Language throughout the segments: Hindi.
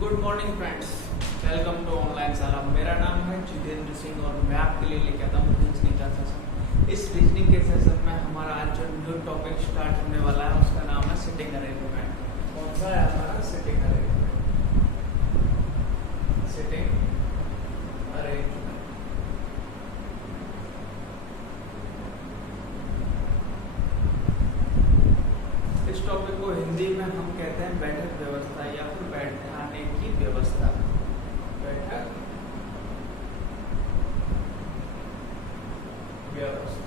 Good morning friends, welcome to online शाला। मेरा नाम है जितेंद्र सिंह और मैं आपके लिए लेके आता हूँ रीजनिंग का सेशन। इस रीजनिंग के सेशन में हमारा आज जो न्यू टॉपिक स्टार्ट होने वाला है उसका नाम है सिटिंग अरेंजमेंट। कौन सा है हमारा? Sitting arrangement. Sitting arrangement. इस टॉपिक को हिंदी में हम कहते हैं बैठक व्यवस्था या फिर बैठाने की व्यवस्था। बैठक व्यवस्था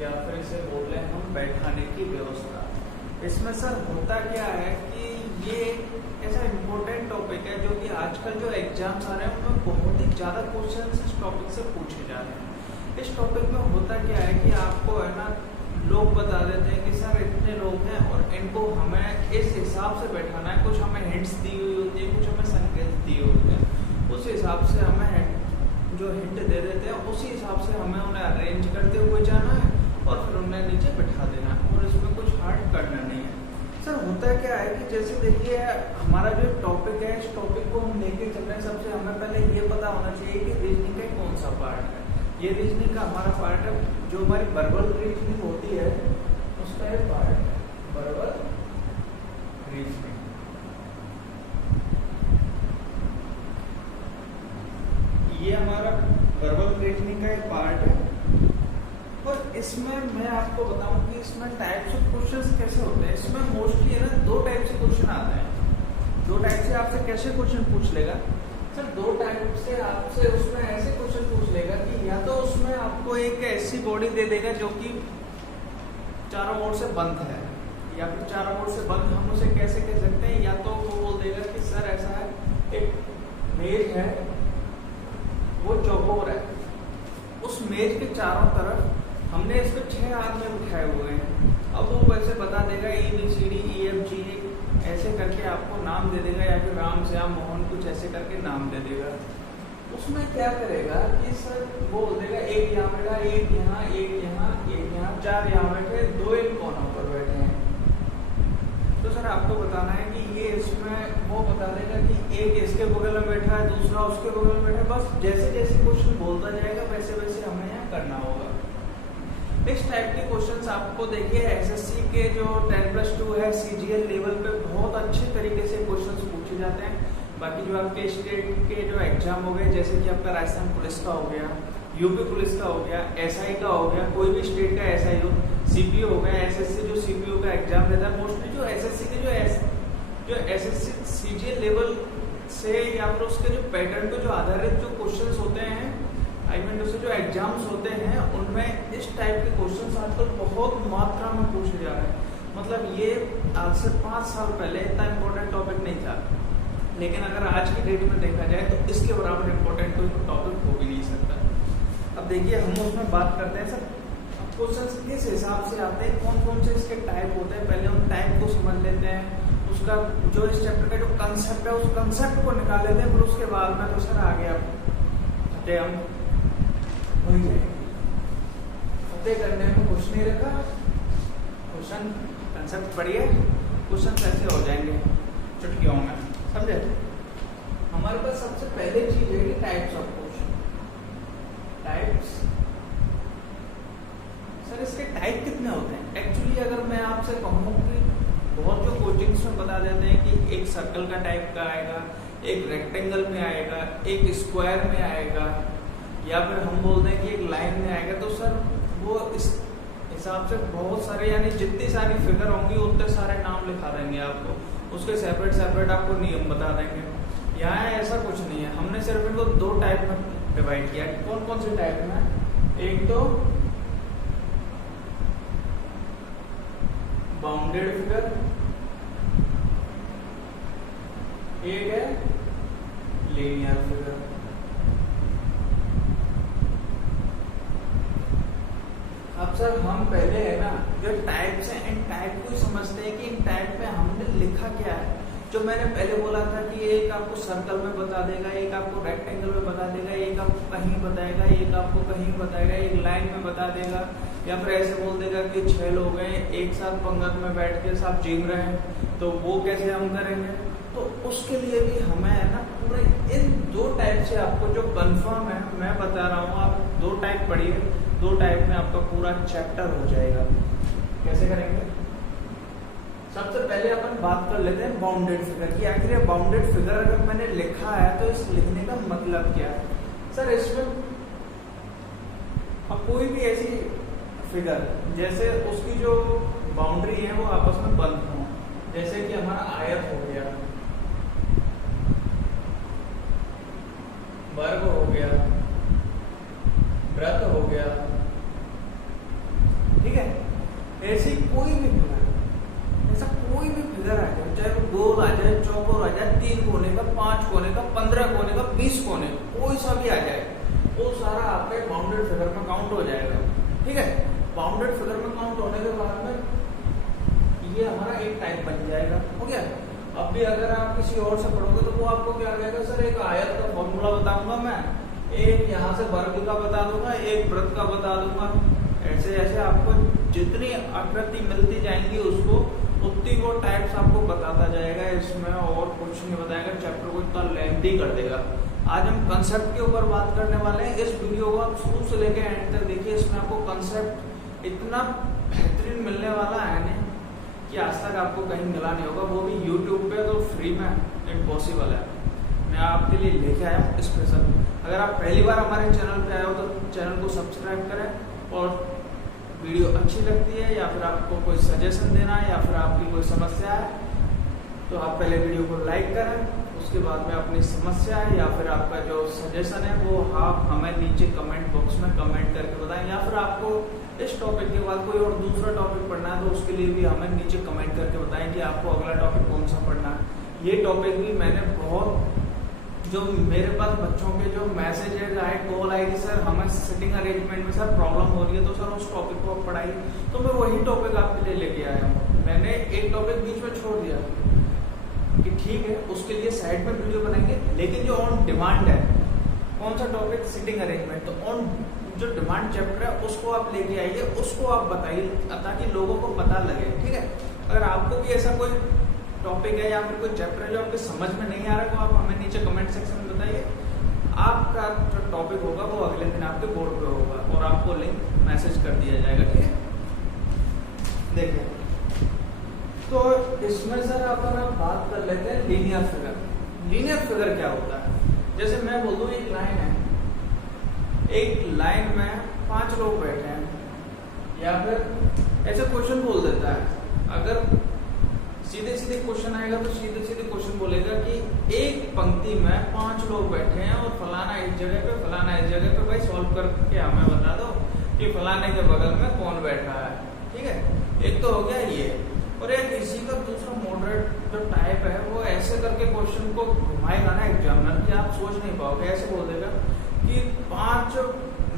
या फिर इसे बोल रहे हैं हम बैठाने की व्यवस्था। इसमें सर होता क्या है कि ये ऐसा इम्पोर्टेंट टॉपिक है जो कि आजकल जो एग्जाम्स आ रहे हैं उनमें बहुत ही ज्यादा क्वेश्चन इस टॉपिक से पूछे जा रहे हैं। इस टॉपिक में होता क्या है कि आपको है ना लोग बता देते हैं कि सर इतने लोग हैं और इनको हमें इस हिसाब से बैठाना है। कुछ हमें हिंट्स दी हुई होती है, कुछ हमें संकेत दिए होते हैं। उस हिसाब से हमें जो हिंट दे देते हैं उसी हिसाब से हमें उन्हें अरेंज करते हुए जाना है और फिर उन्हें नीचे बैठा देना है और इसमें कुछ हार्ड करना नहीं है। सर होता क्या है कि जैसे देखिए हमारा जो टॉपिक है इस टॉपिक को हम लेके चल रहे हैं। सबसे हमें पहले ये पता होना चाहिए कि रीजनिंग का कौन सा पार्ट है। ये रीजनिंग का हमारा पार्ट है, जो हमारी वर्बल रीजनिंग होती है उसका एक पार्ट है वर्बल रीजनिंग। ये हमारा वर्बल रीजनिंग का एक पार्ट है और इसमें मैं आपको बताऊं कि इसमें टाइप्स ऑफ क्वेश्चंस कैसे होते हैं। इसमें मोस्टली है ना दो टाइप से क्वेश्चन आते हैं। दो टाइप से आपसे कैसे क्वेश्चन पूछ लेगा सर? दो टाइप से आपसे उसमें ऐसे क्वेश्चन पूछ लेगा कि या तो उसमें आपको एक ऐसी बॉडी दे देगा जो कि चारों ओर से बंद है, या फिर चारों ओर से बंद हम उसे कैसे कह सकते हैं, या तो वो बोल देगा कि सर ऐसा है एक मेज है वो चौकोर है, उस मेज के चारों तरफ हमने इसको 6 आदमी बिठाए हुए हैं। अब वो वैसे बता देगा ABCDEFG ऐसे करके आपको नाम दे देगा, या फिर राम श्याम मोहन कुछ ऐसे करके नाम दे देगा। उसमें क्या करेगा कि सर वो बोल देगा एक यहाँ बैठा, एक यहाँ, एक यहाँ, एक यहाँ, 4 यहाँ बैठे, 2 इन कोनों पर बैठे हैं। तो सर आपको बताना है कि ये इसमें वो बता देगा कि एक इसके बगल में बैठा है, दूसरा उसके बगल में बैठा है। बस जैसे जैसे क्वेश्चन बोलता जाएगा वैसे वैसे हमें यहाँ करना होगा। इस टाइप के क्वेश्चंस आपको देखिए एसएससी के जो 10+2 है CGL लेवल पे बहुत अच्छे तरीके से क्वेश्चंस पूछे जाते हैं। बाकी जो आपके स्टेट के जो एग्जाम हो गए, जैसे कि आपका राजस्थान पुलिस का हो गया, यूपी पुलिस का हो गया, SI का हो गया, कोई भी स्टेट का SI हो, CPO हो गया, SSC जो CPO का एग्जाम रहता है, मोस्टली जो SSC के जो SSC CGL लेवल से या फिर उसके जो पैटर्न पे जो आधारित जो क्वेश्चंस होते हैं, आई मीन उससे जो एग्जाम्स होते हैं उनमें इस टाइप के क्वेश्चंस आजकल बहुत मात्रा में पूछे जा रहे हैं। मतलब ये आज से 5 साल पहले इतना इम्पोर्टेंट टॉपिक नहीं था, लेकिन अगर आज की डेट में देखा जाए तो इसके बराबर इम्पोर्टेंट कोई टॉपिक हो भी नहीं सकता। अब देखिए हम उसमें बात करते हैं सर क्वेश्चंस किस हिसाब से आते हैं, कौन कौन से इसके टाइप होते हैं। पहले हम टाइप को समझ लेते हैं, उसका जो इस चैप्टर का जो कंसेप्ट है उस कंसेप्ट को निकाल लेते हैं, फिर उसके बाद में तो सर आगे आप हम वही जाएंगे। फतेह करने में कुछ नहीं रखा, क्वेश्चन कंसेप्ट पढ़िए, क्वेश्चन कैसे हो जाएंगे चुटकियों में, समझे? हमारे पास सबसे पहले चीज है कि types of question. Types sir इसके टाइप कितने होते हैं? एक्चुअली अगर मैं आपसे कहूँ कि बहुत जो कोचिंग्स में बता देते हैं कि एक सर्कल का टाइप का आएगा, एक रेक्टेंगल में आएगा, एक स्क्वायर में आएगा, या फिर हम बोलते हैं कि एक लाइन में आएगा। तो सर वो इस हिसाब से बहुत सारे यानी जितनी सारी फिगर होंगी उतने सारे नाम लिखा देंगे आपको, उसके सेपरेट सेपरेट आपको नियम बता देंगे। यहाँ ऐसा कुछ नहीं है, हमने सिर्फ इनको 2 टाइप में डिवाइड किया। कौन कौन से टाइप में? एक तो बाउंडेड फिगर, एक है लीनियर फिगर। अब सर हम पहले है ना जो टाइप्स हैं इन टाइप को समझते हैं कि इन टाइप में हमने लिखा क्या है। जो मैंने पहले बोला था कि एक आपको सर्कल में बता देगा, एक आपको रेक्टेंगल में बता देगा, एक आपको कहीं बताएगा, एक आपको कहीं बताएगा, एक लाइन में बता देगा, या फिर ऐसे बोल देगा कि 6 लोग हैं एक साथ पंगत में बैठ के सब जिम रहे हैं, तो वो कैसे हम करेंगे। तो उसके लिए भी हमें है ना पूरे इन 2 टाइप से आपको जो कंफर्म है मैं बता रहा हूँ, आप 2 टाइप पढ़िए, 2 टाइप में आपका पूरा चैप्टर हो जाएगा। कैसे करेंगे? सबसे पहले अपन बात कर लेते हैं बाउंडेड फिगर की। आखिर ये बाउंडेड फिगर अगर मैंने लिखा है तो इस लिखने का मतलब क्या है? सर इसमें अब कोई भी ऐसी फिगर जैसे उसकी जो बाउंड्री है वो आपस में बंद हो, जैसे कि हमारा आयत हो गया, वर्ग हो गया, वृत्त हो गया, ठीक है। ऐसी कोई भी फिगर, ऐसा कोई भी फिगर आ जाए, चाहे वो गोल आ जाए, चौकोर आ जाए, 3 कोने का, 5 कोने का, 15 कोने का, 20 कोने, कोई सा भी आ जाए, वो सारा आपके बाउंडेड फिगर में काउंट हो जाएगा, ठीक है। बाउंडेड फिगर में काउंट होने के बाद में ये हमारा एक टाइप बन जाएगा, हो गया। अब भी अगर आप किसी और से पढ़ोगे तो वो आपको क्या कहेगा, सर एक आयत का फॉर्मूला बताऊंगा मैं, एक यहाँ से वर्ग का बता दूंगा, एक वृत्त का बता दूंगा, ऐसे ऐसे आपको जितनी आकृति मिलती जाएंगी उसको उतनी वो टाइप्स आपको बताता जाएगा। इसमें और कुछ नहीं बताएगा, चैप्टर को इतना लेंथी कर देगा। आज हम कंसेप्ट के ऊपर बात करने वाले हैं। इस वीडियो को आप शुरू से लेकर एंड तक देखिए, इसमें आपको कंसेप्ट इतना बेहतरीन मिलने वाला है ना कि आज तक आपको कहीं मिला नहीं होगा, वो भी यूट्यूब पे तो फ्री में, इम्पॉसिबल है। मैं आपके लिए लेके आया हूँ स्पेशल। अगर आप पहली बार हमारे चैनल पे आए हो तो चैनल को सब्सक्राइब करें, और वीडियो अच्छी लगती है या फिर आपको कोई सजेशन देना है या फिर आपकी कोई समस्या है तो आप पहले वीडियो को लाइक करें, उसके बाद में अपनी समस्या है या फिर आपका जो सजेशन है वो आप हमें नीचे कमेंट बॉक्स में कमेंट करके बताएं, या फिर आपको इस टॉपिक के बाद कोई और दूसरा टॉपिक पढ़ना है तो उसके लिए भी हमें नीचे कमेंट करके बताएं कि आपको अगला टॉपिक कौन सा पढ़ना है। ये टॉपिक भी मैंने बहुत, जो मेरे पास बच्चों के जो मैसेजेस आए, कॉल आई कि सर हमें सिटिंग अरेंजमेंट में सर प्रॉब्लम हो रही है तो सर उस टॉपिक को आप पढ़ाइए, तो मैं वही टॉपिक आपके लिए लेके आया हूँ। मैंने एक टॉपिक बीच में छोड़ दिया कि ठीक है उसके लिए साइड में वीडियो बनाएंगे, लेकिन जो ऑन डिमांड है, कौन सा टॉपिक, सिटिंग अरेंजमेंट, तो ऑन जो डिमांड चैप्टर है उसको आप लेके आइए, उसको आप बताइए ताकि लोगों को पता लगे, ठीक है। अगर आपको भी ऐसा कोई टॉपिक है या फिर कोई चैप्टर है जो आपके समझ में नहीं आ रहा है तो आप हमें नीचे कमेंट सेक्शन में बताइए। आपका जो टॉपिक होगा वो अगले दिन आपके बोर्ड पे होगा और आपको लिंक मैसेज कर दिया जाएगा, ठीक है। देखिए तो इसमें सर अपन आप बात कर लेते हैं लीनियर फिगर। लीनियर फिगर क्या होता है? जैसे मैं बोल दूं एक लाइन है, एक लाइन में 5 लोग बैठे हैं, या फिर ऐसे क्वेश्चन बोल देता है। अगर सीधे सीधे क्वेश्चन आएगा तो सीधे सीधे क्वेश्चन बोलेगा कि एक पंक्ति में 5 लोग बैठे हैं और फलाना इस जगह पे, फलाना इस जगह पे, भाई सॉल्व करके हमें बता दो कि फलाने के बगल में कौन बैठा है, ठीक है। एक तो हो गया ये, और एक इसी का दूसरा मॉडरेट जो टाइप है वो ऐसे करके क्वेश्चन को घुमाएगा ना एग्जामिनर कि आप सोच नहीं पाओगे। ऐसे बोल देगा कि 5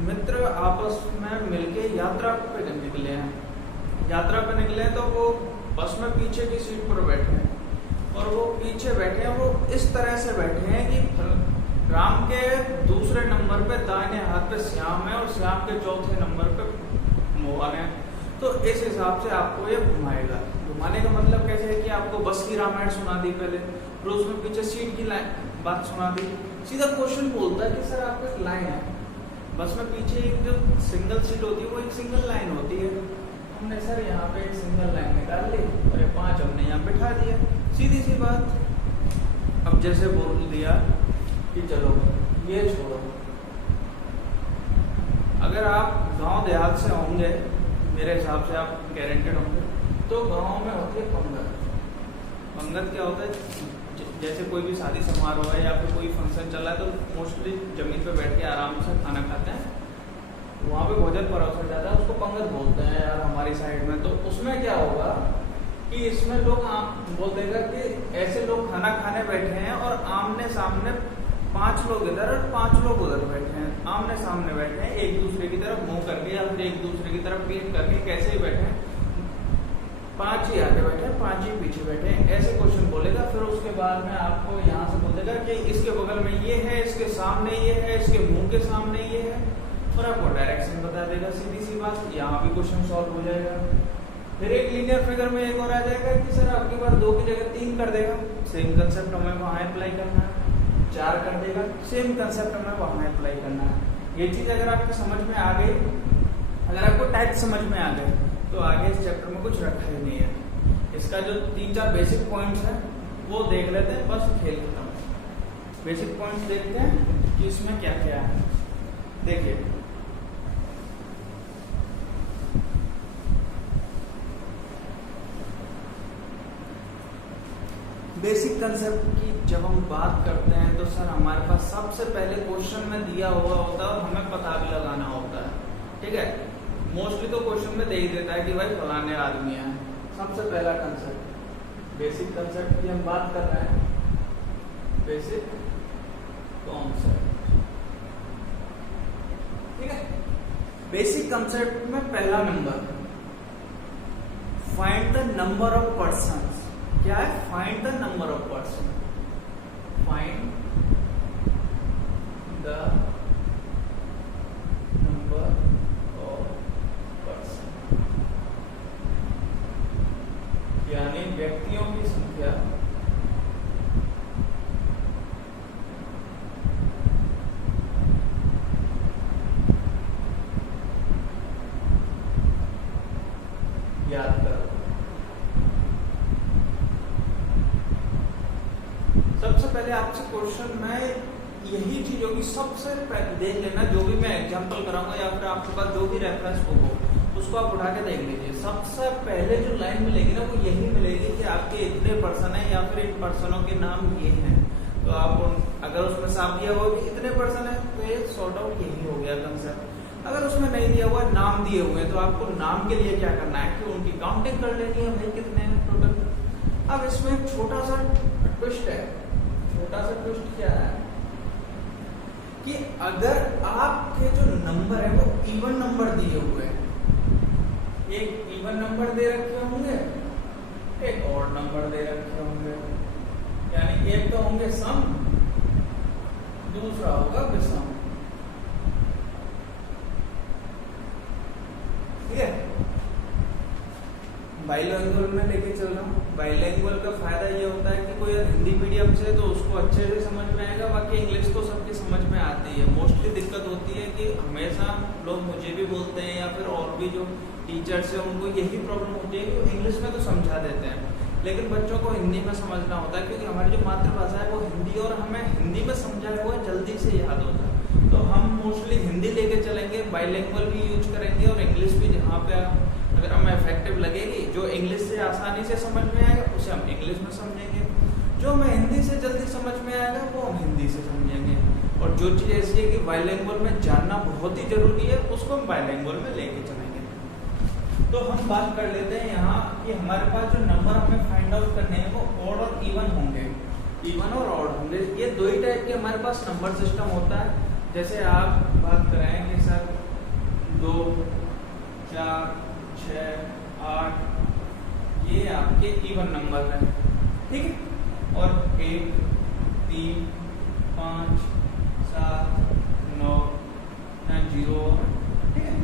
मित्र आपस में मिलके यात्रा पे निकले हैं, यात्रा पे निकले तो वो बस में पीछे की सीट पर बैठे हैं, और वो पीछे बैठे हैं, वो इस तरह से बैठे हैं कि राम के दूसरे नंबर पे दाहिने हाथ पे श्याम है और श्याम के चौथे नंबर पे मोहन है। तो इस हिसाब से आपको ये घुमाएगा। घुमाने का मतलब कैसे है कि आपको बस की रामायण सुना दी पहले, फिर उसमें पीछे सीट की बात सुना दी, सीधा क्वेश्चन बोलता है कि सर आपको एक लाइन है, बस में पीछे एक जो सिंगल सीट होती है वो एक सिंगल लाइन होती है, हमने सर यहाँ पे एक सिंगल लाइन निकाल ली और ये 5 हमने यहाँ बिठा दिया, सीधी सी बात। अब जैसे बोल दिया कि चलो ये छोड़ो, अगर आप गांव देहात से होंगे, मेरे हिसाब से आप गारंटेड होंगे, तो गांव में होती है पंगत। पंगत क्या होता है? जैसे कोई भी शादी समारोह है या फिर कोई फंक्शन चल रहा है तो मोस्टली जमीन पे बैठ के आराम से खाना खाते हैं, वहाँ पे भोजन परोसा जाता है, उसको पंगत बोलते हैं यार हमारी साइड में। तो उसमें क्या होगा कि इसमें लोग बोल देगा कि ऐसे लोग खाना खाने बैठे हैं और आमने सामने 5 लोग इधर और 5 लोग उधर बैठे हैं, आमने सामने बैठे हैं, एक दूसरे की तरफ मुंह करके या फिर एक दूसरे की तरफ पीठ करके, कैसे ही बैठे हैं, 5 ही आगे बैठे हैं, 5 ही पीछे बैठे हैं, ऐसे क्वेश्चन बोलेगा। फिर उसके बाद में आपको यहाँ से बोलेगा कि इसके बगल में ये है, इसके सामने ये है, इसके मुंह के सामने ये है, और आपको डायरेक्शन बता देगा। सीधी सी बात, यहाँ भी क्वेश्चन सॉल्व हो जाएगा। फिर एक लीनियर फिगर में एक और आ जाएगा कि सर आपकी बार 2 की जगह 3 कर देगा, सेम कंसेप्ट हमें वहाँ अप्लाई करना है। 4 कर देगा, सेम कंसेप्ट हमें वहाँ अप्लाई करना है। ये चीज अगर आपको समझ में आ गई, अगर आपको टाइप समझ में आ गए, तो आगे इस चैप्टर में कुछ रखा ही नहीं है। इसका जो 3-4 बेसिक पॉइंट्स है वो देख लेते हैं, बस खेल खत्म। बेसिक पॉइंट्स देखते हैं कि इसमें क्या क्या है। देखिए, बेसिक कंसेप्ट की जब हम बात करते हैं तो सर हमारे पास सबसे पहले क्वेश्चन में दिया हुआ होता है और हमें पता भी लगाना होता है। ठीक है, मोस्टली तो क्वेश्चन में दे ही देता है कि भाई फलाने आदमी है। सबसे पहला कंसेप्ट, बेसिक कंसेप्ट की हम बात कर रहे हैं, बेसिक कॉन्सेप्ट। ठीक है, बेसिक कंसेप्ट में पहला number, find the number of person. क्या है? Find the number of person. Find the number of person, यानी व्यक्तियों की संख्या याद करो। सबसे पहले आपसे क्वेश्चन में यही चीज होगी, सबसे पहले देख लेना, जो भी मैं एग्जांपल कराऊंगा या फिर आपके पास जो भी रेफरेंस बुक हो उसको आप उठा के देख लीजिए। सबसे पहले जो लाइन मिलेगी ना वो यही मिलेगी कि आपके इतने पर्सन है या फिर इन पर्सनों के नाम ये हैं। तो आप अगर उसमें साफ दिया हुआ कि इतने पर्सन है तो ये सॉर्ट आउट यही हो गया कंसेप्ट। अगर उसमें नहीं दिया हुआ, नाम दिए हुए हैं, तो आपको नाम के लिए क्या करना है कि उनकी काउंटिंग कर लेनी है, भाई कितने हैं टोटल। अब इसमें एक छोटा सा ट्विस्ट है। छोटा सा ट्विस्ट क्या है कि अगर आपके जो नंबर है वो इवन नंबर दिए हुए हैं, एक इवन नंबर दे रखे होंगे, एक ऑड नंबर दे रखे होंगे, यानी एक तो होंगे सम, दूसरा होगा विषम। ठीक है, बाइलिंगुअल में लेके चल रहा हूँ। बाइलिंगुअल का फायदा ये होता है कि कोई हिंदी मीडियम से तो उसको अच्छे से समझ में आएगा, बाकी इंग्लिश तो सबकी समझ में आती है। मोस्टली दिक्कत होती है कि हमेशा लोग मुझे भी बोलते हैं या फिर और भी जो टीचर्स हैं उनको यही प्रॉब्लम होती है कि वो इंग्लिश में तो समझा देते हैं, लेकिन बच्चों को हिंदी में समझना होता है, क्योंकि हमारी जो मातृभाषा है वो हिंदी, और हमें हिंदी में समझाया हुआ जल्दी से याद होता है। तो हम मोस्टली हिंदी लेके चलेंगे, बाइलिंगुअल भी यूज करेंगे और इंग्लिश भी जहाँ पे अगर हमें इफेक्टिव लगेगी, जो इंग्लिश से आसानी से समझ में आएगा उसे हम इंग्लिश में समझेंगे, जो हमें हिंदी से जल्दी समझ में आएगा वो हम हिंदी से समझेंगे। और जो चीज़ ऐसी है कि बाइलिंगुअल में जानना बहुत ही जरूरी है उसको हम बाइलिंगुअल में लेके चलेंगे। तो हम बात कर लेते हैं यहाँ कि हमारे पास जो नंबर हमें फाइंड आउट करने हैं वो ऑड और इवन होंगे, इवन और ऑड होंगे। ये दो ही टाइप के हमारे पास नंबर सिस्टम होता है। जैसे आप बात करें कि सर 2, 4, 6, 8 ये आपके इवन नंबर है, ठीक है, और 1, 3, 5, 7, 9, 0, ठीक है,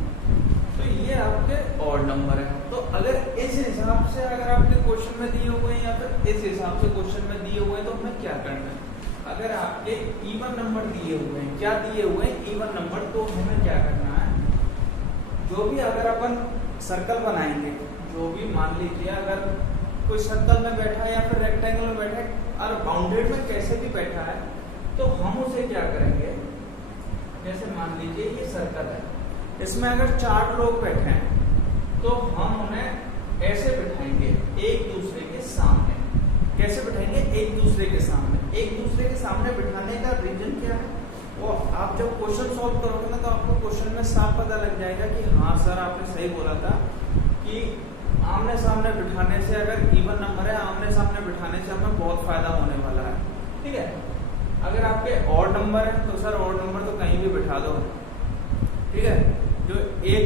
तो ये आपके ऑड नंबर है। तो अगर इस हिसाब से अगर आपके क्वेश्चन में दिए हुए हैं या फिर इस हिसाब से क्वेश्चन में दिए हुए हैं तो हमें क्या करना है? अगर आपके इवन नंबर दिए हुए हैं, क्या दिए हुए हैं? इवन नंबर, तो हमें क्या करना है? जो भी अगर अपन सर्कल बनाएंगे, जो भी मान लीजिए अगर कोई सर्कल में बैठा है या फिर रेक्टेंगल में बैठा है और बाउंडेड में कैसे भी बैठा है, तो हम उसे क्या करेंगे? जैसे मान लीजिए ये सर्कल है, इसमें अगर 4 लोग बैठे हैं तो हम उन्हें ऐसे बैठाएंगे एक दूसरे के सामने। कैसे बैठाएंगे? एक दूसरे के सामने। एक दूसरे के सामने बिठाने का रीजन क्या है? वो आप जब क्वेश्चन सॉल्व करोगे ना तो आपको क्वेश्चन में साफ पता लग जाएगा कि हाँ सर आपने सही बोला था कि आमने सामने बिठाने से, अगर इवन नंबर है आमने सामने बिठाने से हमें बहुत फायदा होने वाला है, ठीक है। अगर आपके ऑड नंबर है तो सर ऑड नंबर तो कहीं भी बिठा दो, ठीक है। जो एक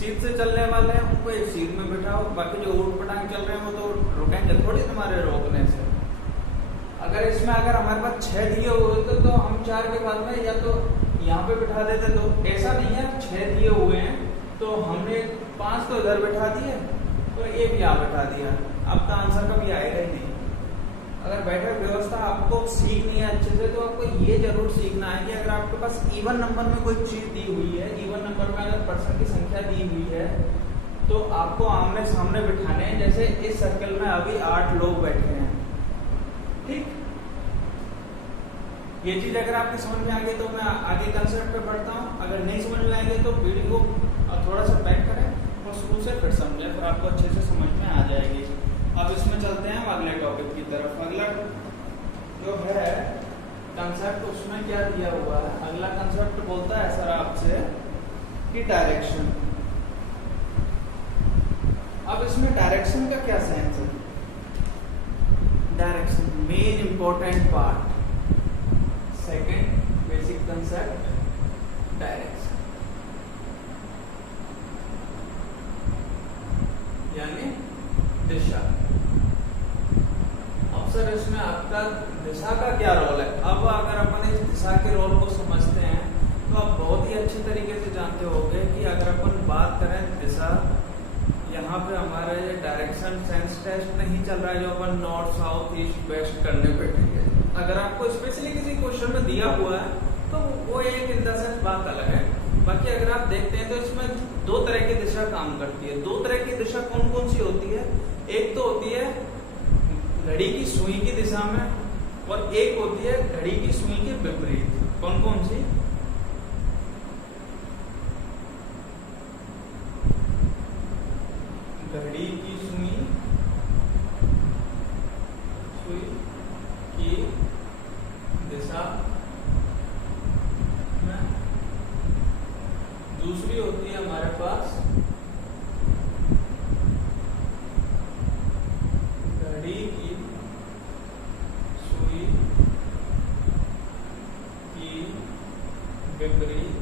सीध से चलने वाले हैं उनको एक सीध में बिठाओ, बाकी जो ऊट पटांग चल रहे हैं वो तो रुकेंगे थोड़ी तुम्हारे रोकने से। अगर इसमें अगर हमारे पास 6 दिए हुए होते तो हम 4 के बाद में या तो यहाँ पे बिठा देते, तो ऐसा नहीं है 6 दिए हुए हैं तो हमने 5 तो इधर बिठा दिए और 1 यहाँ बिठा दिया, आपका आंसर कभी आएगा ही नहीं। अगर बैठक व्यवस्था आपको सीखनी है अच्छे से तो आपको ये जरूर सीखना है कि अगर आपके पास इवन नंबर में कोई चीज दी हुई है, इवन नंबर में अगर पर्सन की संख्या दी हुई है तो आपको आमने सामने बिठाने हैं। जैसे इस सर्कल में अभी 8 लोग बैठे हैं, ठीक। ये चीज अगर आपकी समझ में आ गई तो मैं आगे कंसेप्ट पे बढ़ता हूँ। अगर नहीं समझ में आएगी तो वीडियो को थोड़ा सा बैक करें और शुरू से फिर समझें, फिर आपको अच्छे से समझ में आ जाएगी। अब इसमें चलते हैं अगले टॉपिक की तरफ। अगला जो है कंसेप्ट, उसमें क्या दिया हुआ है, अगला कंसेप्ट बोलता है सर आपसे कि डायरेक्शन। अब इसमें डायरेक्शन का क्या सेंस है? Direction main important part, second basic concept direction, यानी दिशा। अब सर इसमें आपका दिशा का क्या रोल है? अब अगर अपन इस दिशा के रोल को समझते हैं तो आप बहुत ही अच्छे तरीके से जानते होंगे कि अगर अपन बात करें दिशा, यहाँ पे हमारे डायरेक्शन सेंस टेस्ट नहीं चल रहा है जो अपन नॉर्थ साउथ ईस्ट वेस्ट करने बैठेंगे। अगर आपको स्पेशली किसी क्वेश्चन में दिया हुआ है तो वो एक इन द सेंस बात अलग है। बाकी अगर आप देखते हैं तो इसमें 2 तरह की दिशा काम करती है। 2 तरह की दिशा कौन कौन सी होती है? एक तो होती है घड़ी की सुई की दिशा में और एक होती है घड़ी की सुई के विपरीत। कौन कौन सी? घड़ी की सुई की दिशा में, दूसरी होती है हमारे पास घड़ी की सुई की विपरीत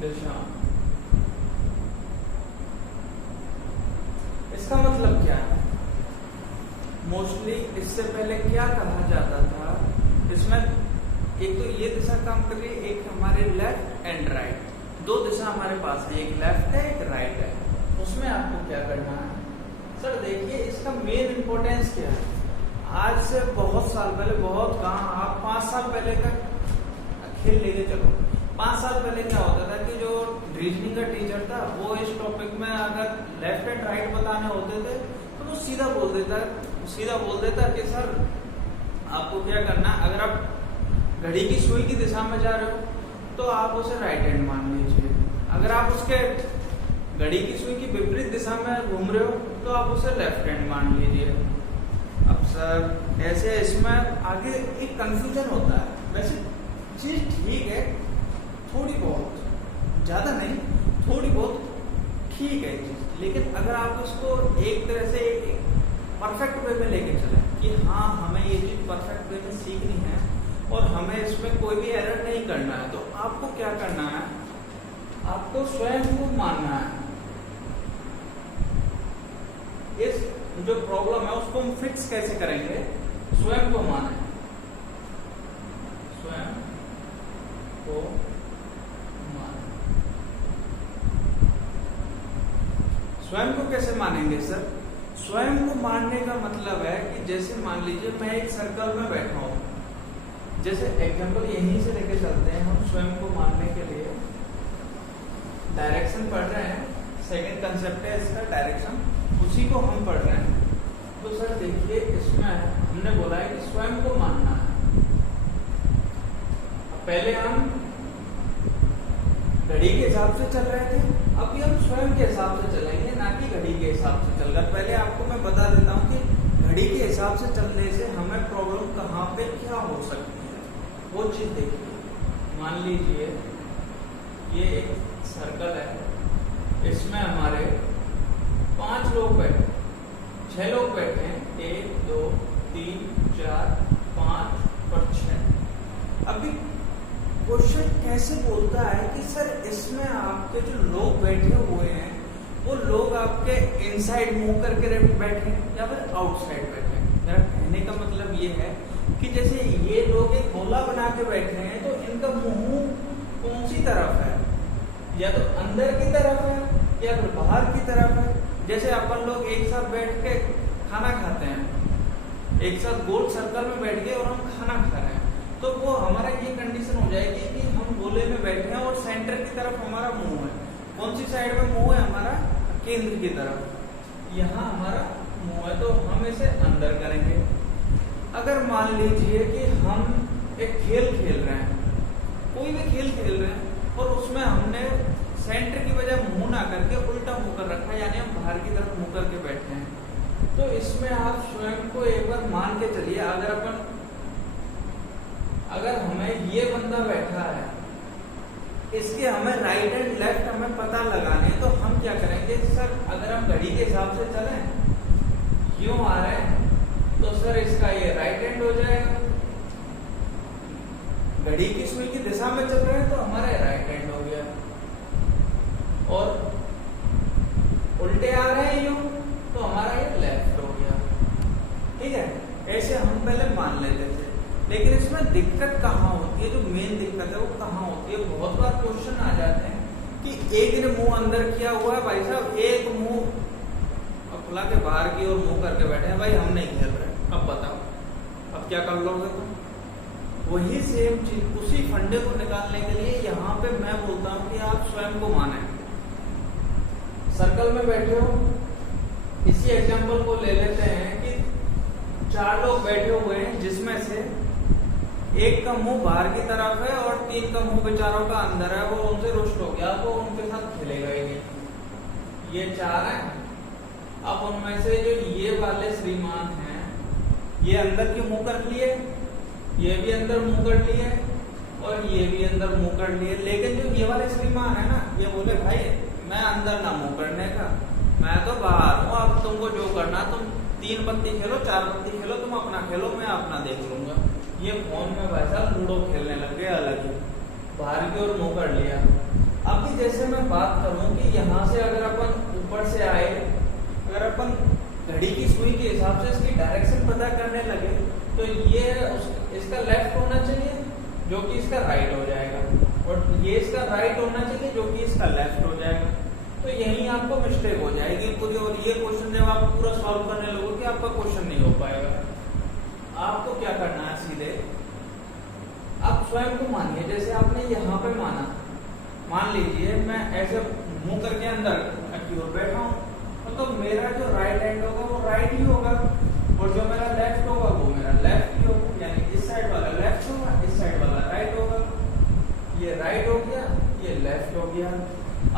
दिशा। इसका मतलब क्या है? मोस्टली इससे पहले क्या कहा जाता था, इसमें एक तो ये दिशा काम कर रही है, एक हमारे लेफ्ट एंड राइट, 2 दिशा हमारे पास है, एक लेफ्ट है एक राइट है। उसमें आपको क्या करना है? सर देखिए इसका मेन इंपॉर्टेंस क्या है। आज से बहुत साल पहले, बहुत कहाँ, आप 5 साल पहले का खेल लेके चलो। 5 साल पहले क्या होता था कि जो रीजनिंग का टीचर था वो इस टॉपिक में अगर लेफ्ट एंड राइट बताने होते थे तो वो सीधा बोल देता कि सर आपको क्या करना है, अगर आप घड़ी की सुई की दिशा में जा रहे हो तो आप उसे राइट हैंड मान लीजिए, अगर आप उसके घड़ी की सुई की विपरीत दिशा में घूम रहे हो तो आप उसे लेफ्ट हैंड मान लीजिए। अब सर ऐसे इसमें आगे एक कंफ्यूजन होता है। वैसे चीज ठीक है, थोड़ी बहुत, ज्यादा नहीं, थोड़ी बहुत ठीक है चीज, लेकिन अगर आप उसको एक तरह से परफेक्ट वे में लेके चले कि हाँ हमें ये चीज परफेक्ट वे में सीखनी है और हमें इसमें कोई भी एरर नहीं करना है, तो आपको क्या करना है? आपको स्वयं को मानना है। इस जो प्रॉब्लम है उसको हम फिक्स कैसे करेंगे? स्वयं को माने, स्वयं को माने। स्वयं को कैसे मानेंगे सर? स्वयं को मानने का मतलब है कि जैसे मान लीजिए मैं एक सर्कल में बैठा हूं, जैसे एग्जांपल यहीं से लेके चलते हैं हम स्वयं को मानने के लिए। डायरेक्शन पढ़ रहे हैं, सेकंड कंसेप्ट है इसका डायरेक्शन, उसी को हम पढ़ रहे हैं। तो सर देखिए इसमें हमने बोला है कि स्वयं को मानना है। पहले हम घड़ी के हिसाब से चल रहे थे, अभी हम स्वयं के हिसाब से चलेंगे, ना कि घड़ी के हिसाब से चल रहे। पहले आपको मैं बता देता हूँ कि घड़ी के हिसाब से चलने से हमें प्रॉब्लम कहाँ पे क्या हो सकती है, वो चीज देखिए। मान लीजिए ये एक सर्कल है, इसमें हमारे 5 लोग बैठे, 6 लोग बैठे हैं, 1 2 3 4 5 और 6। अभी क्वेश्चन कैसे बोलता है कि सर इसमें आपके जो लोग बैठे हुए हैं वो लोग आपके इनसाइड मूव करके बैठे हैं या फिर आउटसाइड बैठे हैं। मेरा कहने का मतलब ये है कि जैसे ये लोग एक गोला बना के बैठे हैं तो इनका मुंह कौन सी तरफ है, या तो अंदर की तरफ है या फिर बाहर की तरफ है। जैसे अपन लोग एक साथ बैठ के खाना खाते हैं, एक साथ गोल सर्कल में बैठ गए और हम खाना खा रहे हैं, तो वो हमारा ये कंडीशन हो जाएगी कि हम गोले में बैठे हैं और सेंटर की तरफ हमारा मुंह है। कौन सी साइड में मुंह है हमारा? केंद्र की तरफ। यहाँ हमारा मुंह है तो हम इसे अंदर करेंगे। अगर मान लीजिए कि हम एक खेल खेल रहे हैं, कोई भी खेल खेल रहे हैं और उसमें हमने सेंटर की बजाय मुंह ना करके उल्टा मुंह कर रखा है, यानी हम बाहर की तरफ मुंह करके बैठे हैं, तो इसमें आप स्वयं को एक बार मान के चलिए, अगर हमें ये बंदा बैठा है, इसके हमें राइट एंड लेफ्ट हमें पता लगाने, तो हम क्या करेंगे सर? अगर हम घड़ी के हिसाब से चलें, यूं आ रहे हैं तो सर इसका ये राइट हैंड हो जाएगा। घड़ी की सुई की दिशा में चल रहे हैं तो हमारा राइट हैंड हो गया, और उल्टे आ रहे हैं यूं तो हमारा ये लेफ्ट हो गया। ठीक है, ऐसे हम पहले मान लेते थे। लेकिन इसमें दिक्कत कहाँ होती है? जो मेन दिक्कत है वो कहाँ होती है? बहुत बार क्वेश्चन आ जाते हैं कि एक ने मुंह अंदर किया हुआ है, भाई साहब एक मुंह खुला के बाहर की ओर मुंह करके बैठे हैं, भाई हम नहीं खेल रहे, अब बताओ अब क्या कर लोगे तुम? वही सेम चीज, उसी फंडे को निकालने के लिए यहाँ पे मैं बोलता हूँ कि आप स्वयं को माने। सर्कल में बैठे हो, इसी एग्जांपल को ले लेते हैं कि 4 लोग बैठे हुए हैं, जिसमें से एक का मुंह बाहर की तरफ है और 3 का मुंह बेचारों का अंदर है, वो उनसे रुष्ट हो गया, वो उनके साथ खेलेगा ही नहीं। ये 4 हैं। अब उनमें से जो ये वाले श्रीमान हैं, ये अंदर की मुंह कर लिए, ये भी अंदर मुंह कर लिए और ये भी अंदर मुंह कर लिए। लेकिन जो ये वाले श्रीमान है ना, ये बोले भाई मैं अंदर ना मुंह करने का, मैं तो बाहर हूँ, अब तुमको जो करना तुम 3 पत्ती खेलो, 4 पत्ती खेलो, तुम अपना खेलो, मैं अपना देख लूंगा। ये फोन में भाई साहब लूडो खेलने लग गए, अलग ही बाहर की ओर मुंह कर लिया। अब भी जैसे मैं बात करूं कि यहाँ से अगर अपन ऊपर से आए, अगर अपन घड़ी की सुई के हिसाब से इसकी डायरेक्शन पता करने लगे, तो ये इसका लेफ्ट होना चाहिए जो कि इसका राइट हो जाएगा, और ये इसका राइट होना चाहिए जो कि इसका लेफ्ट हो जाएगा। तो यही आपको मिस्टेक हो जाएगी पूरी, और ये क्वेश्चन जब आप पूरा सॉल्व करने लगोगे आपका क्वेश्चन नहीं हो पाएगा। आपको क्या करना है, सीधे आप स्वयं को मानिए। जैसे आपने यहाँ पे माना, मान लीजिए मैं ऐसे मुंह करके अंदर की ओर बैठा हूँ, तो मेरा जो राइट हैंड होगा वो राइट ही होगा, और जो मेरा लेफ्ट होगा वो मेरा लेफ्ट ही होगा, यानी इस साइड वाला लेफ्ट होगा, इस साइड वाला राइट होगा। ये राइट हो गया, ये लेफ्ट हो गया।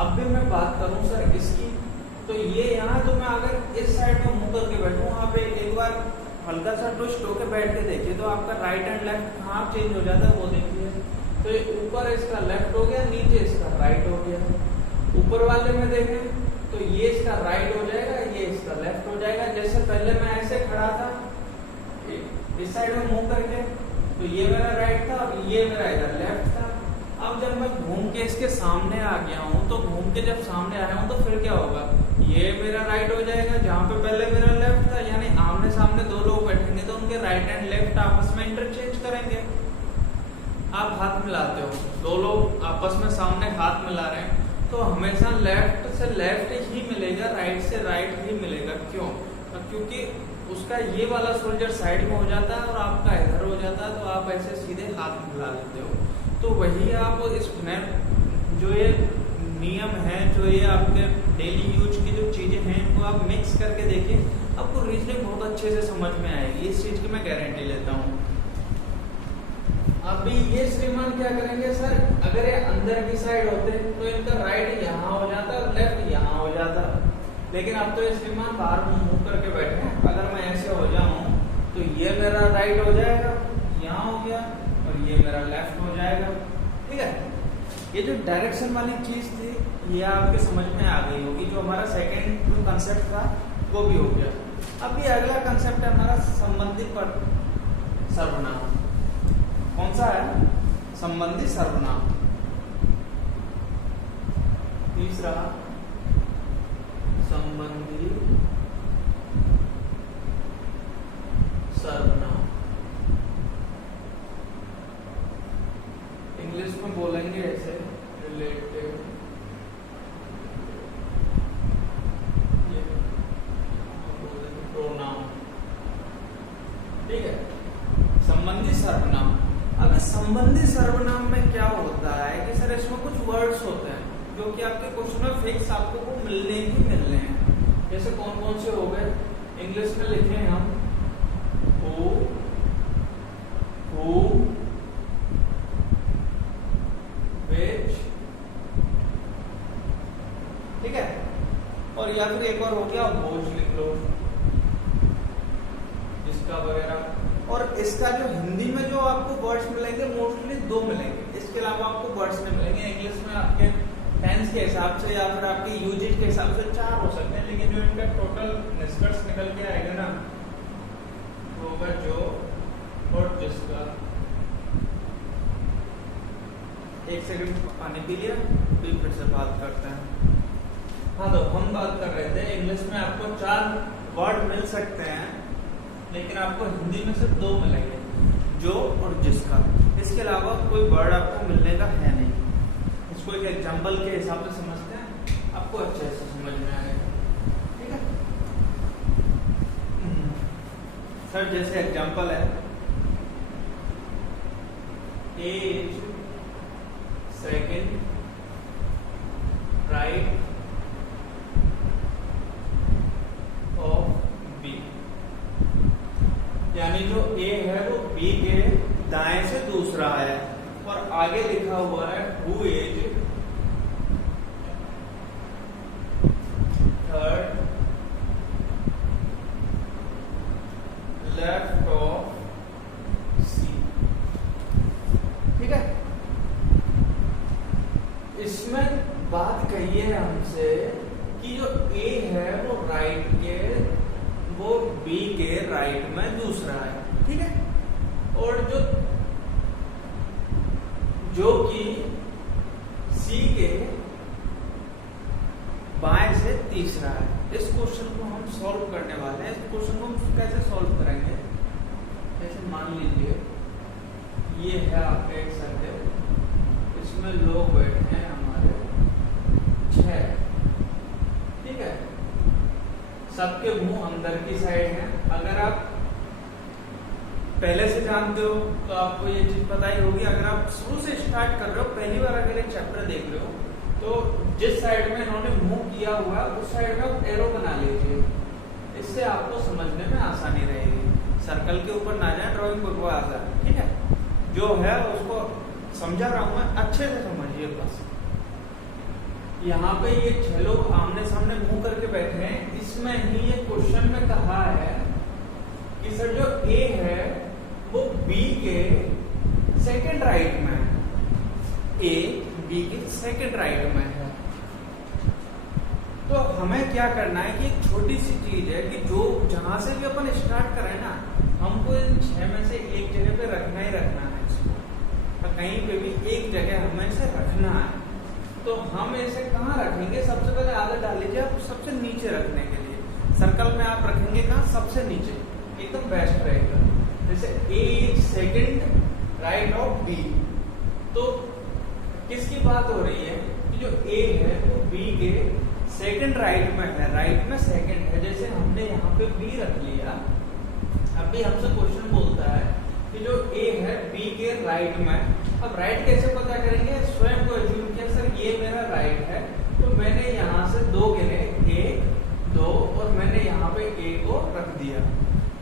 अब भी मैं बात करूं सर इसकी, तो ये यहाँ तो मैं अगर इस साइड में मुंह करके बैठूं, वहां पे एक बार हल्का सा ट्विस्ट होकर बैठ के देखिए तो आपका राइट एंड लेफ्ट कहाँ चेंज हो जाता है वो देखिए। तो ये ऊपर इसका लेफ्ट हो गया, नीचे इसका राइट हो गया। ऊपर वाले में देखें तो ये इसका राइट हो जाएगा, ये इसका लेफ्ट हो जाएगा। जैसे पहले मैं ऐसे खड़ा था इस साइड में मुंह करके, तो ये मेरा राइट था, अब ये मेरा इधर लेफ्ट था। अब जब मैं घूम के इसके सामने आ गया हूँ, तो घूम के जब सामने आया हूँ तो फिर क्या होगा, ये मेरा राइट हो जाएगा जहाँ पे पहले मेरा लेफ्ट था। यानी आमने सामने 2 लोग बैठेंगे तो उनके राइट एंड लेफ्ट आपस में इंटरचेंज करेंगे। आप हाथ मिलाते हो, 2 लोग आपस में सामने हाथ मिला रहे हैं, तो हमेशा लेफ्ट से लेफ्ट ही मिलेगा, राइट से राइट ही मिलेगा। क्यों? क्योंकि उसका ये वाला शोल्डर साइड में हो जाता है और आपका इधर हो जाता है, तो आप ऐसे सीधे हाथ मिला लेते हो। तो वही आप इस जो ये नियम है, जो ये आपके डेली यूज की जो चीजें हैं, वो आप मिक्स करके देखिए, आपको रीजनिंग बहुत अच्छे से समझ में आएगी। इस चीज की मैं गारंटी लेता हूँ। अभी ये श्रीमान क्या करेंगे सर, अगर ये अंदर की साइड होते तो इनका राइट यहाँ हो जाता और लेफ्ट यहाँ हो जाता, लेकिन अब तो ये श्रीमान बाहर मुंह करके बैठे हैं। अगर मैं ऐसे हो जाऊं तो ये मेरा राइट हो जाएगा, यहाँ हो गया, और ये मेरा लेफ्ट हो जाएगा। ठीक है, ये जो डायरेक्शन वाली चीज थी ये आपके समझ में आ गई होगी। जो हमारा सेकंड जो कंसेप्ट था वो भी हो गया। अब ये अगला कंसेप्ट है हमारा संबंधी पर सर्वनाम। कौन सा है? संबंधी सर्वनाम। तीसरा संबंधी सर्वनाम, इंग्लिश में बोलेंगे ऐसे रिलेटिव, ये बोलेंगे प्रोनाउन, ठीक है। संबंधी सर्वनाम, अब इस संबंधी सर्वनाम में क्या होता है कि सर इसमें कुछ वर्ड्स होते हैं जो कि आपके क्वेश्चन में फिक्स आपको वो मिलने ही मिलने हैं। जैसे कौन कौन से हो गए, इंग्लिश में लिखे हैं हम who, which, ठीक है। और या फिर एक और हो गया whose लिख लो, जिसका वगैरह। और इसका जो हिंदी में जो आपको वर्ड्स मिलेंगे मोस्टली दो मिलेंगे, इसके अलावा आपको वर्ड्स नहीं मिलेंगे। इंग्लिश में आपके टेंस के हिसाब से या फिर आपके यूजेज के हिसाब से 4 हो सकते हैं, लेकिन जो इनका टोटल निष्कर्ष निकल के आएगा ना वो होगा जो और जिसका। एक सेकंड पानी पी लिया, फिर से बात करते हैं। हाँ, तो हम बात कर रहे थे इंग्लिश में आपको 4 वर्ड मिल सकते हैं, लेकिन आपको हिंदी में सिर्फ 2 मिलेंगे, जो और जिसका। इसके अलावा कोई वर्ड आपको मिलने का है नहीं। इसको एक एग्जाम्पल के हिसाब से समझते हैं, आपको अच्छे से समझ में आएगा, ठीक है। सर जैसे एग्जाम्पल है as second right of B, यानी जो ए है वो बी के दाएं से दूसरा है, और आगे लिखा हुआ है who is third left of C, ठीक है। इसमें बात कही है हमसे कि जो ए है वो राइट के, वो बी के राइट में दूसरा है, ठीक है। और जो कि सी के बाएं से तीसरा है। इस क्वेश्चन को हम सॉल्व करने वाले हैं। इस क्वेश्चन को हम कैसे सॉल्व करेंगे, जैसे मान लीजिए ये है आपका एक सर्कल, इसमें लोग बैठे हैं हमारे 6, ठीक है। सबके मुंह अंदर की साइड है। अगर आप पहले से जानते हो तो आपको ये चीज पता ही होगी। अगर आप शुरू से स्टार्ट कर रहे हो, पहली बार अगर एक चैप्टर देख रहे हो, तो जिस साइड में इन्होंने मुंह किया हुआ है उस साइड में आप एरो बना लीजिए, इससे आपको समझने में आसानी रहेगी। सर्कल के ऊपर ना जाए, ड्राइंग बुक में आ जाए, ठीक है। जो है उसको समझा रहा हूं मैं, अच्छे से समझिए बस। यहाँ पे ये 6 लोग आमने सामने मुंह करके बैठे हैं। इसमें ही ये क्वेश्चन में कहा है कि सर जो ए है वो बी के सेकंड राइट में है, ए बी के सेकंड राइट में है। तो हमें क्या करना है कि एक छोटी सी चीज है कि जो जहां से भी अपन स्टार्ट करें ना, हमको इन 6 में से एक जगह पे रखना ही रखना है इसको, तो कहीं पे भी एक जगह हमें इसे रखना है। तो हम इसे कहाँ रखेंगे, सबसे पहले आदत डाल लीजिए आप सबसे नीचे रखने के लिए। सर्कल में आप रखेंगे कहाँ, सबसे नीचे, एकदम बेस्ट रहेगा। जैसे ए सेकंड राइट ऑफ बी, तो किसकी बात हो रही है कि जो ए है वो बी के सेकंड राइट में है, राइट में सेकंड है। जैसे हमने यहाँ पे बी रख लिया, अभी हमसे क्वेश्चन बोलता है कि जो ए है बी के राइट में। अब राइट कैसे पता करेंगे, स्वयं को एज्यूम किया सर ये मेरा राइट है, तो मैंने यहाँ से 2 गिने, 1 2, और मैंने यहाँ पे ए को रख दिया।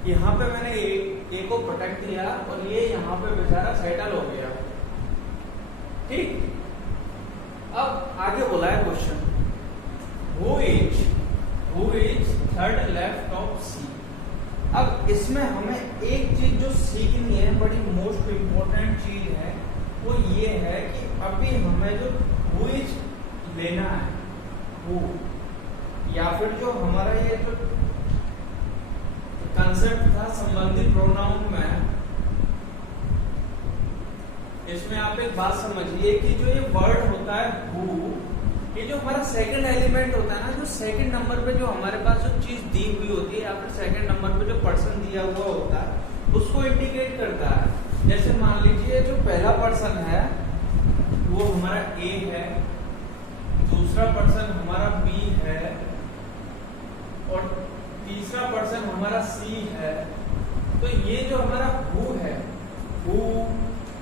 यहाँ पे मैंने ए को पटक दिया और ये यहाँ पे बेचारा सेटल हो गया, ठीक। अब आगे बोला है question, who is third left of C. अब इसमें हमें एक चीज जो सीखनी है, बड़ी मोस्ट इम्पोर्टेंट चीज है, वो ये है कि अभी हमें जो हु इज लेना है, हु, या फिर जो हमारा ये जो कंसेप्ट था संबंधित प्रोनाउन में, इसमें आप एक बात समझिए कि जो ये वर्ड होता है हु, ये जो हमारा सेकंड एलिमेंट होता है ना, जो सेकंड नंबर पे जो हमारे पास जो चीज दी हुई होती है या फिर सेकंड नंबर पे जो पर्सन दिया हुआ होता है उसको इंडिकेट करता है। जैसे मान लीजिए जो पहला पर्सन है वो हमारा ए है, दूसरा पर्सन हमारा बी है और तीसरा पर्सन हमारा सी है। तो ये जो हमारा हु है, हु,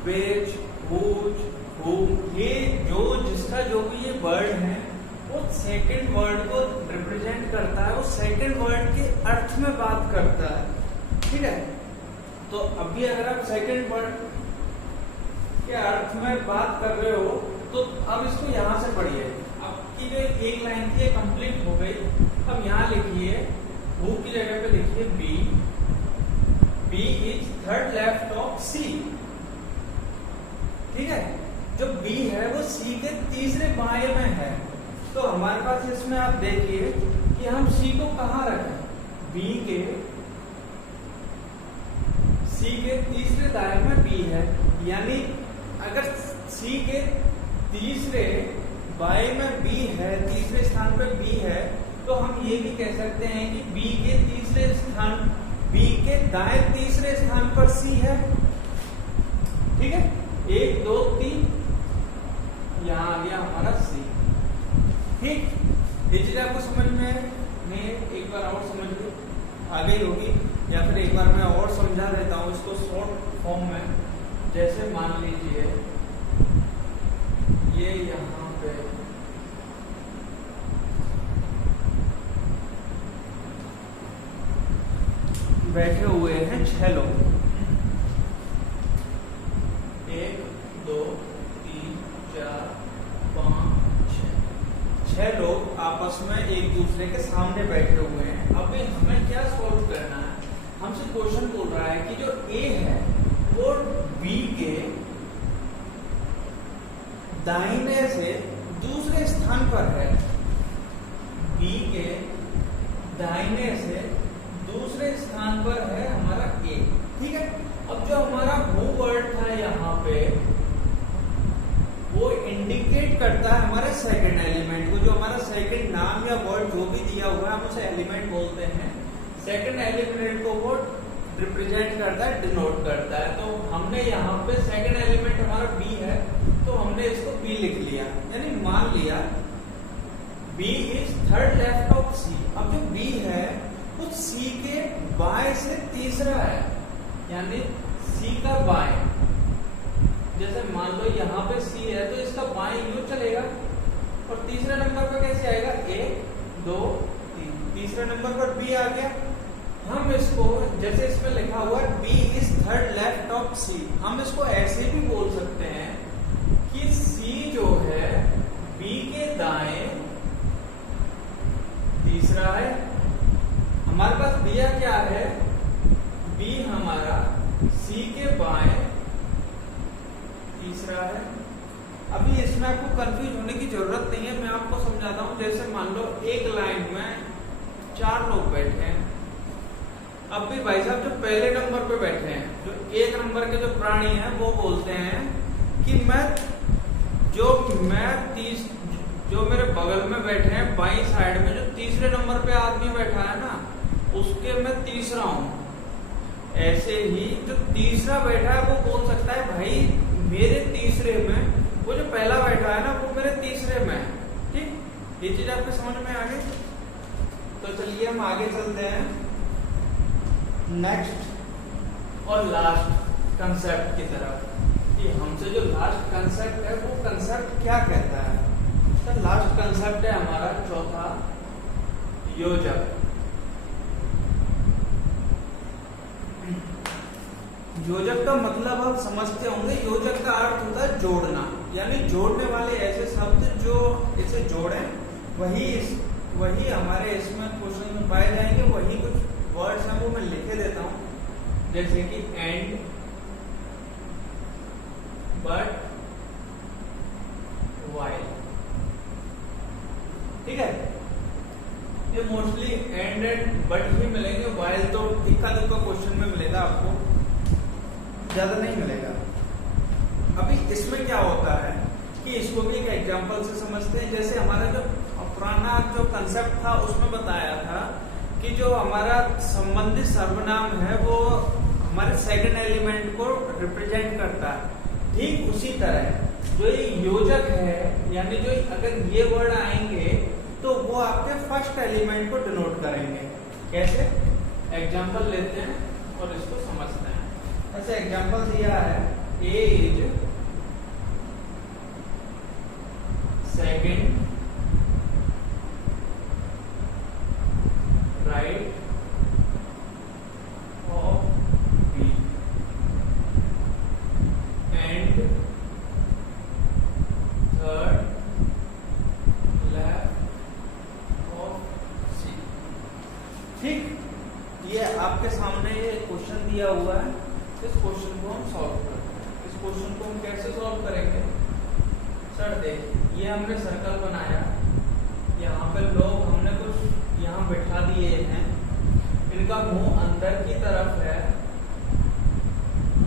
व्हिच, व्हिच, whom, ये जो जिसका जो भी ये वर्ड है वो सेकंड वर्ड को रिप्रेजेंट करता है, वो सेकंड वर्ड के अर्थ में बात करता है। ठीक है, तो अभी अगर आप सेकंड वर्ड के अर्थ में बात कर रहे हो तो अब इसको यहां से पढ़िए। आपकी जो एक लाइन थी कंप्लीट हो गई। अब यहाँ लिखिए हु की जगह पे लिखिए B, B is third left of C. ठीक है, जो B है वो C के तीसरे बाएं में है। तो हमारे पास इसमें आप देखिए कि हम C को कहाँ रखें, C के तीसरे दाएं में B है, यानी अगर C के तीसरे बाएं में B है, तीसरे स्थान पे B है, तो हम ये भी कह सकते हैं कि B के तीसरे स्थान, B के दाएं तीसरे स्थान पर C है। ठीक है, 1 2 3 यहाँ आ गया हमारा सी। ठीक, ये चीज आपको समझ में एक बार और समझ आ गई होगी, या फिर एक बार मैं और समझा देता हूँ इसको शॉर्ट फॉर्म में। जैसे मान लीजिए ये यहाँ पे बैठे हुए हैं 6 लोग, 1 2 3 4 5 6 लोग आपस में एक दूसरे के सामने बैठे हुए हैं। अभी हमें क्या सॉल्व करना है, हमसे क्वेश्चन बोल रहा है कि जो ए है वो बी के दाहिने से दूसरे स्थान पर है, बी के दाहिने से दूसरे स्थान पर है हमारा ए। ठीक है, अब जो हमारा हु वर्ड था यहाँ पे वो इंडिकेट करता है हमारे सेकंड एलिमेंट को, जो हमारा सेकंड नाम या वर्ड जो भी दिया हुआ है हम उसे एलिमेंट बोलते हैं। सेकंड एलिमेंट को वो रिप्रेजेंट करता है, डिनोट करता है। तो हमने यहाँ पे सेकंड एलिमेंट हमारा बी है, तो हमने इसको बी लिख लिया, यानी मान लिया B is third left of C. अब जो बी है वो सी के बाएं से तीसरा है, यानी सी का बाएं। जैसे मान लो यहाँ पे सी है तो इसका बाएं यूं चलेगा, और तीसरे नंबर पर कैसे आएगा, 1 2 3, तीसरे नंबर पर बी आ गया। हम इसको जैसे इसमें लिखा हुआ है B is third left of C, हम इसको ऐसे भी बोल सकते हैं कि सी जो है बी के दाएं तीसरा है। हमारे पास दिया क्या है, बी हमारा सी के बाएं तीसरा है। अभी इसमें आपको कंफ्यूज होने की जरूरत नहीं है, मैं आपको समझाता हूं। जैसे मान लो एक लाइन में 4 लोग बैठे हैं। अब भी भाई साहब जो पहले नंबर पे बैठे हैं, जो 1 नंबर के जो प्राणी हैं वो बोलते हैं कि जो मेरे बगल में बैठे हैं बाई साइड में, जो तीसरे नंबर पे आदमी बैठा है ना, उसके मैं तीसरा हूं। ऐसे ही जो तीसरा बैठा है वो बोल सकता है भाई मेरे तीसरे में, वो जो पहला बैठा है ना वो मेरे तीसरे में। ठीक, ये चीज आपके समझ में आ गई। तो चलिए हम आगे चलते हैं नेक्स्ट और लास्ट कंसेप्ट की तरफ, कि हमसे जो लास्ट कंसेप्ट है वो कंसेप्ट क्या कहता है। तो लास्ट कंसेप्ट है हमारा चौथा, योजक। योजक का मतलब आप समझते होंगे, योजक का अर्थ होता है जोड़ना, यानी जोड़ने वाले ऐसे शब्द जो इसे जोड़े, वही हमारे इसमें क्वेश्चन में पाए जाएंगे। वही कुछ वर्ड्स हैं वो मैं लिखे देता हूं, जैसे कि एंड, बट, वाइल। ठीक है, ये मोस्टली एंड बट ही मिलेंगे, वाइल तो इक्का दुक्का क्वेश्चन में मिलेगा, आपको ज्यादा नहीं मिलेगा। अभी इसमें क्या होता है कि इसको भी एक एग्जांपल से समझते हैं। जैसे हमारा जो पुराना जो कंसेप्ट था उसमें बताया था कि जो हमारा संबंधित सर्वनाम है वो हमारे सेकंड एलिमेंट को रिप्रेजेंट करता है। ठीक उसी तरह जो ये योजक है, यानी जो अगर ये वर्ड आएंगे तो वो आपके फर्स्ट एलिमेंट को डिनोट करेंगे। कैसे? एग्जांपल लेते हैं और इसको समझते हैं। ऐसे एग्जांपल दिया है, A is second right of B and third left of C. ठीक, ये आपके सामने ये क्वेश्चन दिया हुआ है। इस क्वेश्चन को हम सॉल्व करते हैं। इस क्वेश्चन को हम कैसे सॉल्व करेंगे? सर देखिए, ये हमने सर्कल बनाया, यहाँ पे लोग हमने कुछ यहाँ बैठा दिए हैं, इनका मुंह अंदर की तरफ है।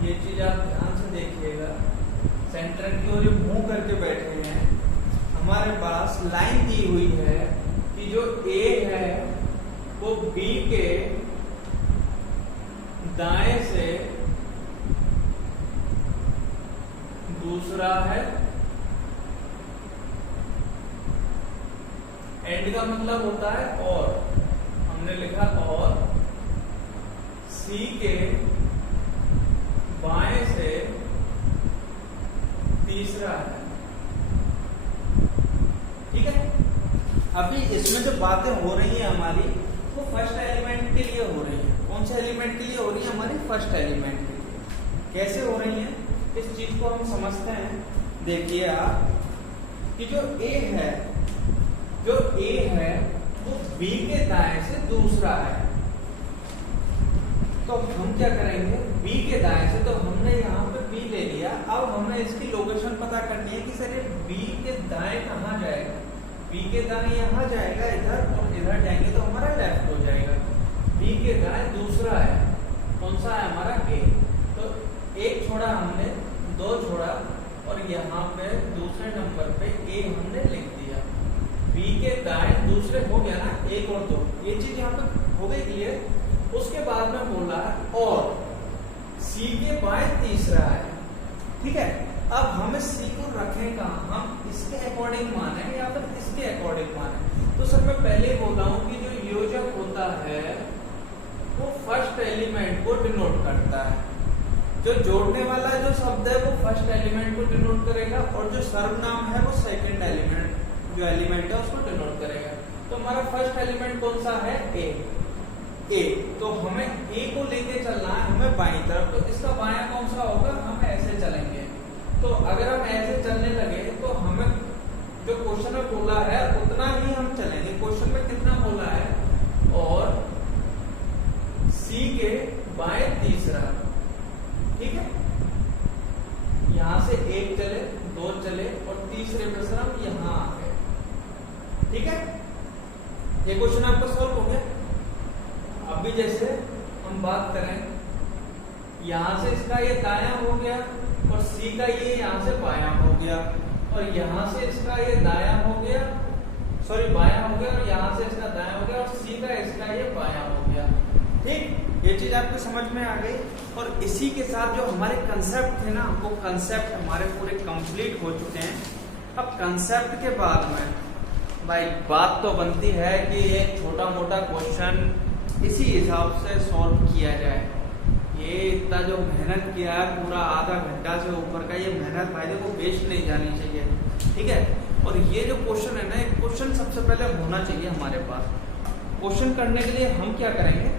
ये चीज आप ध्यान से देखिएगा, सेंटर की ओर ये मुंह करके बैठे हैं। हमारे पास लाइन दी हुई है कि जो ए है वो बी के दाएं से दूसरा है। एंड का मतलब होता है और, हमने लिखा और सी के बाएं से तीसरा है। ठीक है, अभी इसमें जो बातें हो रही है हमारी वो फर्स्ट एलिमेंट के लिए हो रही है। कौन से एलिमेंट के लिए हो रही है? हमारी फर्स्ट एलिमेंट के लिए। कैसे हो रही है इस चीज को हम समझते हैं। देखिए आप कि जो ए है वो बी के दाएं से दूसरा है। तो हम क्या करेंगे? बी के दाएं से, तो हमने यहाँ पे बी ले लिया। अब हमें इसकी लोकेशन पता करनी है कि सर ये बी के दाएं कहाँ जाएगा। बी के दाएं यहाँ जाएगा इधर, और इधर जाएंगे तो हमारा लेफ्ट हो जाएगा। बी के दाएं दूसरा है, कौन सा है? हमारा ए। तो एक छोड़ा हमने, दो छोड़ा, और यहाँ पे दूसरे नंबर पे ए हमने लिख दिया। बी के दाएं दूसरे हो गया ना, एक और दो, ये चीज यहाँ पे हो गई क्लियर। उसके बाद में बोला और सी के बाएं तीसरा है। ठीक है, अब हमें सी को रखें कहाँ? हम इसके अकॉर्डिंग माने या फिर इसके अकॉर्डिंग माने? तो सर मैं पहले बोला हूं कि जो योजक होता है वो फर्स्ट एलिमेंट को डिनोट करता है। जो जोड़ने वाला जो शब्द है वो फर्स्ट एलिमेंट को डिनोट करेगा, और जो सर्वनाम है वो सेकंड एलिमेंट जो एलिमेंट है उसको डिनोट करेगा। तो हमारा फर्स्ट एलिमेंट कौन सा है? ए। तो हमें ए को लेके चलना है, हमें बाईं तरफ। तो इसका बायां कौन सा होगा? हम ऐसे चलेंगे। तो अगर हम ऐसे चलने लगे तो हमें जो क्वेश्चन में बोला है उतना ही हम चलेंगे। क्वेश्चन में कितना बोला है? और सी के बाएं तीसरा। ठीक है, यहां से एक चले, दो चले, और तीसरे पे सर हम यहां आ गए। ठीक है, ये क्वेश्चन आपका सॉल्व हो गया। अभी जैसे हम बात करें, यहां से इसका ये दायां हो गया, और सी का ये यहां से बायां हो गया, और यहां से इसका ये दायां हो गया, सॉरी बायां हो गया, और यहां से इसका दायां हो गया, और सी का इसका ये बायां हो गया। ठीक, ये चीज आपको समझ में आ गई। और इसी के साथ जो हमारे कंसेप्ट थे ना, वो कंसेप्ट हमारे पूरे कंप्लीट हो चुके हैं। अब कंसेप्ट के बाद में भाई बात तो बनती है कि एक छोटा मोटा क्वेश्चन इसी हिसाब से सॉल्व किया जाए। ये इतना जो मेहनत किया है, पूरा आधा घंटा से ऊपर का, ये मेहनत भाई देखो वेस्ट नहीं जानी चाहिए। ठीक है, और ये जो क्वेश्चन है ना, एक क्वेश्चन सबसे पहले होना चाहिए हमारे पास। क्वेश्चन करने के लिए हम क्या करेंगे?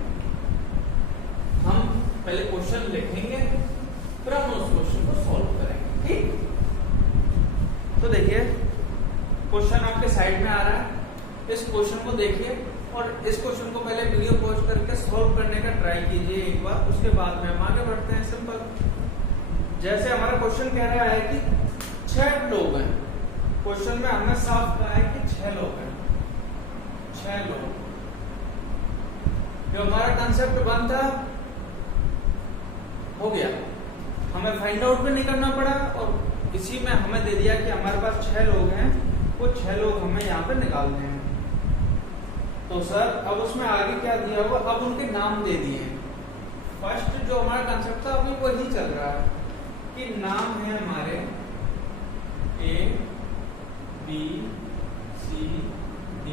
हम पहले क्वेश्चन लिखेंगे, फिर हम उस क्वेश्चन को सॉल्व करेंगे। ठीक, तो देखिए क्वेश्चन आपके साइड में आ रहा है। इस क्वेश्चन को देखिए, और इस क्वेश्चन को पहले वीडियो पॉज करके सॉल्व करने का ट्राई कीजिए एक बार। उसके बाद में हम आगे बढ़ते हैं। सिंपल, जैसे हमारा क्वेश्चन कह रहा है कि 6 लोग हैं। क्वेश्चन में हमने साफ कहा है कि 6 लोग हैं। 6 लोग, जो हमारा कंसेप्ट बन था हो गया। हमें फाइंड आउट भी नहीं करना पड़ा, और इसी में हमें दे दिया कि हमारे पास 6 लोग हैं, वो 6 लोग हमें यहाँ पे निकालने हैं। तो सर अब उसमें आगे क्या दिया हुआ, अब उनके नाम दे दिए हैं। फर्स्ट जो हमारा कंसेप्ट था अभी वही चल रहा है कि नाम है हमारे A B C D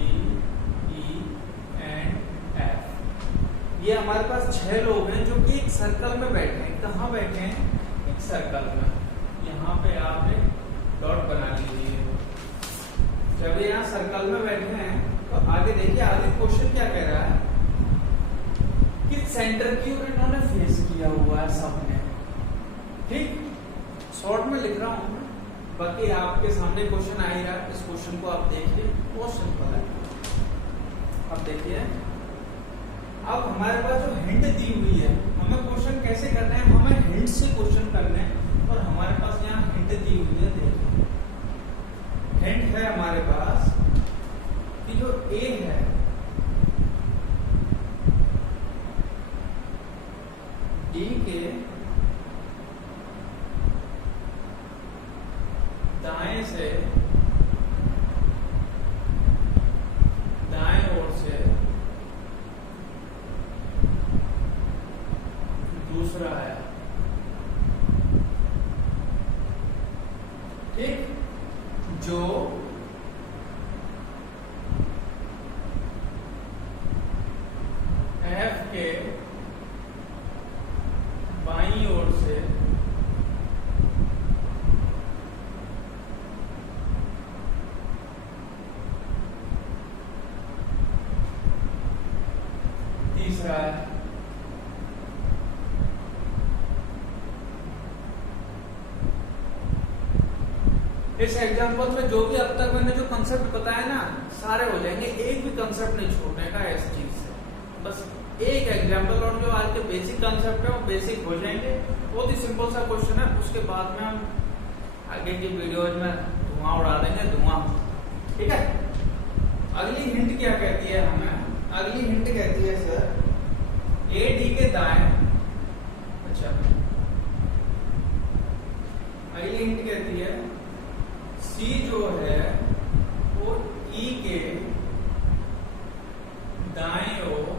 E and F। ये हमारे पास 6 लोग हैं जो कि एक सर्कल में बैठे हैं। कहाँ बैठे हैं? एक सर्कल में। यहाँ पे आप एक डॉट बना लीजिए। जब ये यहाँ सर्कल में बैठे हैं तो आगे देखिए, आगे क्वेश्चन क्या कह रहा है कि सेंटर की ओर इन्होंने फेस किया हुआ है सबने। ठीक, शॉर्ट में लिख रहा हूं मैं, बाकी आपके सामने क्वेश्चन आ ही रहा है। इस क्वेश्चन को आप देखिए, बहुत सिंपल है। अब देखिए, अब हमारे पास जो हिंट दी हुई है, हमें क्वेश्चन कैसे करना है, हमें हिंट से क्वेश्चन करना है। और हमारे पास यहाँ हिंट दी हुई है, देखिए हिंट है हमारे पास कि जो A है D के दाएं से दाएं ओर से दूसरा है। ठीक, जो F के बाईं ओर से तीसरा है। इस एग्जाम्पल में जो भी अब तक मैंने जो कंसेप्ट बताया ना, सारे हो जाएंगे, एक भी कंसेप्ट नहीं छोड़ने का इस चीज से। बस एक एग्जाम्पल और जो आज के बेसिक कंसेप्ट है वो बेसिक हो जाएंगे। बहुत ही सिंपल सा क्वेश्चन है, उसके बाद में हम आगे की वीडियोज में धुआं उड़ा देंगे, धुआं। ठीक है, अगली हिंट क्या कहती है हमें? अगली हिंट कहती है सर A D के दाएं, अच्छा अगली हिंट कहती है C जो है वो E के दाएं ओर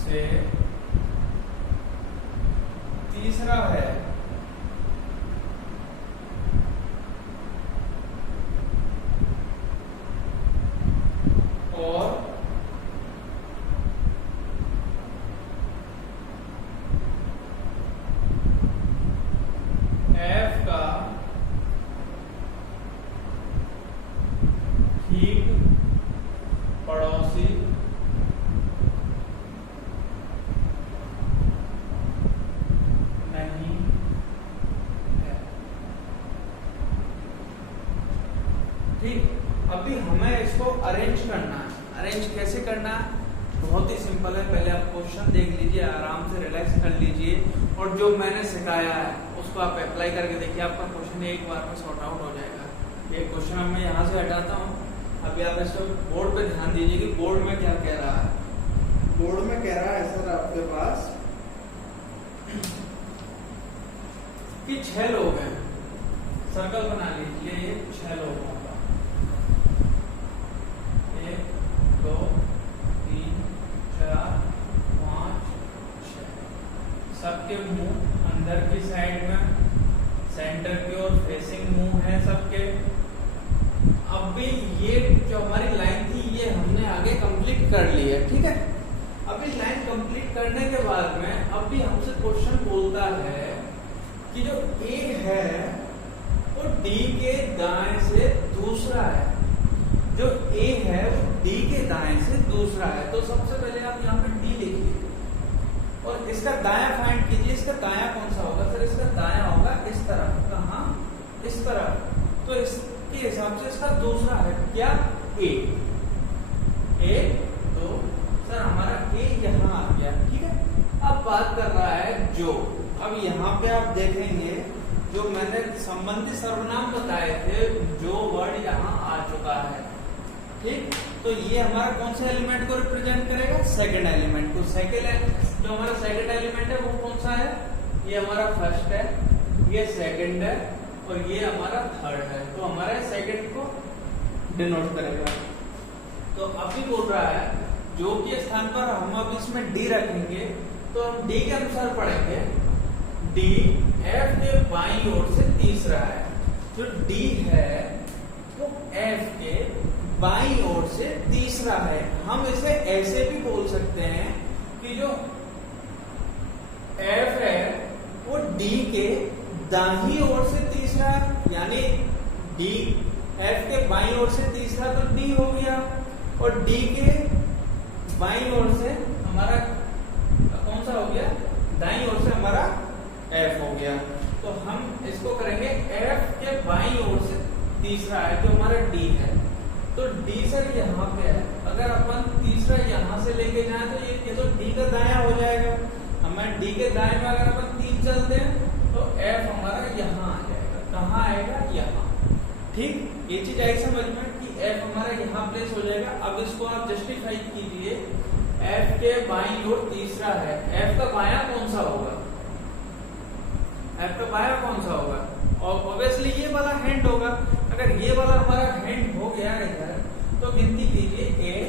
से तीसरा है। और F का ठीक पड़ोसी नहीं है। ठीक, अभी हमें इसको अरेंज करना है। अरेंज कैसे करना है? बहुत ही सिंपल है। पहले आप क्वेश्चन देख लीजिए, आराम से रिलैक्स कर लीजिए, और जो मैंने सिखाया है उसको आप अप्लाई करके देखिए, आपका क्वेश्चन एक बार में सॉर्ट आउट हो जाएगा। ये क्वेश्चन मैं यहाँ से हटाता हूँ। अभी आप इसको बोर्ड पे ध्यान दीजिए कि बोर्ड में क्या कह रहा है। बोर्ड में कह रहा है सर आपके पास कि 6 लोग हैं, सर्कल बना लीजिए, ये 6 लोगों का 1 2 3 4 5 6, सबके मुंह अंदर की साइड में, सेंटर की ओर फेसिंग मुंह है सबके। अब भी ये जो हमारी लाइन थी ये हमने आगे कंप्लीट कर ली है। ठीक है, अभी लाइन कंप्लीट करने के बाद में अब भी हमसे क्वेश्चन बोलता है कि जो A है वो D के दाएं से दूसरा है। जो A है वो D के दाएं से दूसरा है। तो सबसे पहले आप यहाँ पे D लिखिए और इसका दायां फाइंड कीजिए। इसका दायां कौन सा होगा सर? इसका दायां होगा इस तरह। कहाँ? इस तरह। तो इसके हिसाब से इसका दूसरा है क्या? A। तो सर हमारा A यहाँ आ गया। ठीक है, अब बात कर रहा है जो। अब यहाँ पे आप देखेंगे जो मैंने संबंधी सर्वनाम बताए थे, जो वर्ड यहाँ आ चुका है। ठीक, तो ये हमारा कौन सा एलिमेंट को रिप्रेजेंट करेगा, सेकंड एलिमेंट को। जो हमारा सेकंड एलिमेंट है वो कौन सा है, ये हमारा फर्स्ट है, ये सेकंड है और ये हमारा थर्ड है। तो हमारा सेकंड को डिनोट करेगा। तो अभी बोल रहा है जो कि स्थान पर हम अब इसमें डी रखेंगे, तो हम डी के अनुसार पढ़ेंगे। डी एफ के बाईं ओर से तीसरा है। जो डी है वो एफ के बाईं ओर से तीसरा है। हम इसे ऐसे भी बोल सकते हैं कि जो एफ है वो डी के दाहिनी ओर से तीसरा, यानी डी एफ के बाईं ओर से तीसरा तो डी हो गया, और डी के बाईं ओर से हमारा कौन सा हो गया, दाईं ओर से हमारा एफ हो गया। तो हम इसको करेंगे एफ के बाईं ओर से तीसरा है जो हमारा डी है। तो डी सर यहाँ पे है, अगर अपन तीसरा यहाँ से लेके जाए तो ये तो डी का दायां हो जाएगा। हमें डी के दाएं में अगर अपन 3 चलते हैं तो एफ हमारा यहाँ आ जाएगा। कहाँ आएगा, यहाँ। ठीक, ये चीज आई समझ में कि एफ हमारा यहाँ प्लेस हो जाएगा। अब इसको आप जस्टिफाई कीजिए। एफ के बाईं ओर तीसरा है, एफ का बायां कौन सा होगा, एफ का बायां कौन सा होगा, और ऑब्वियसली ये वाला हैंड होगा। अगर ये वाला हमारा हैंड हो गया इधर, तो गिनती कीजिए 1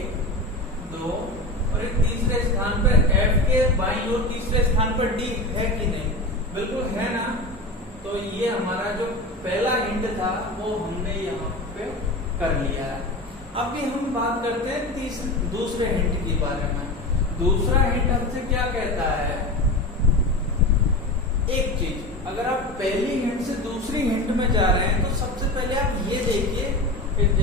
2 और एक तीसरे स्थान पर एफ के बाईं ओर तीसरे स्थान पर डी है कि नहीं, बिल्कुल है ना। तो ये हमारा जो पहला हिंट था वो हमने यहाँ पे कर लिया है। अभी हम बात करते हैं दूसरे हिंट के बारे में। दूसरा हिंट हमसे क्या कहता है, एक चीज, अगर आप पहली हिंट से दूसरी हिंट में जा रहे हैं तो सबसे पहले आप ये देखिए,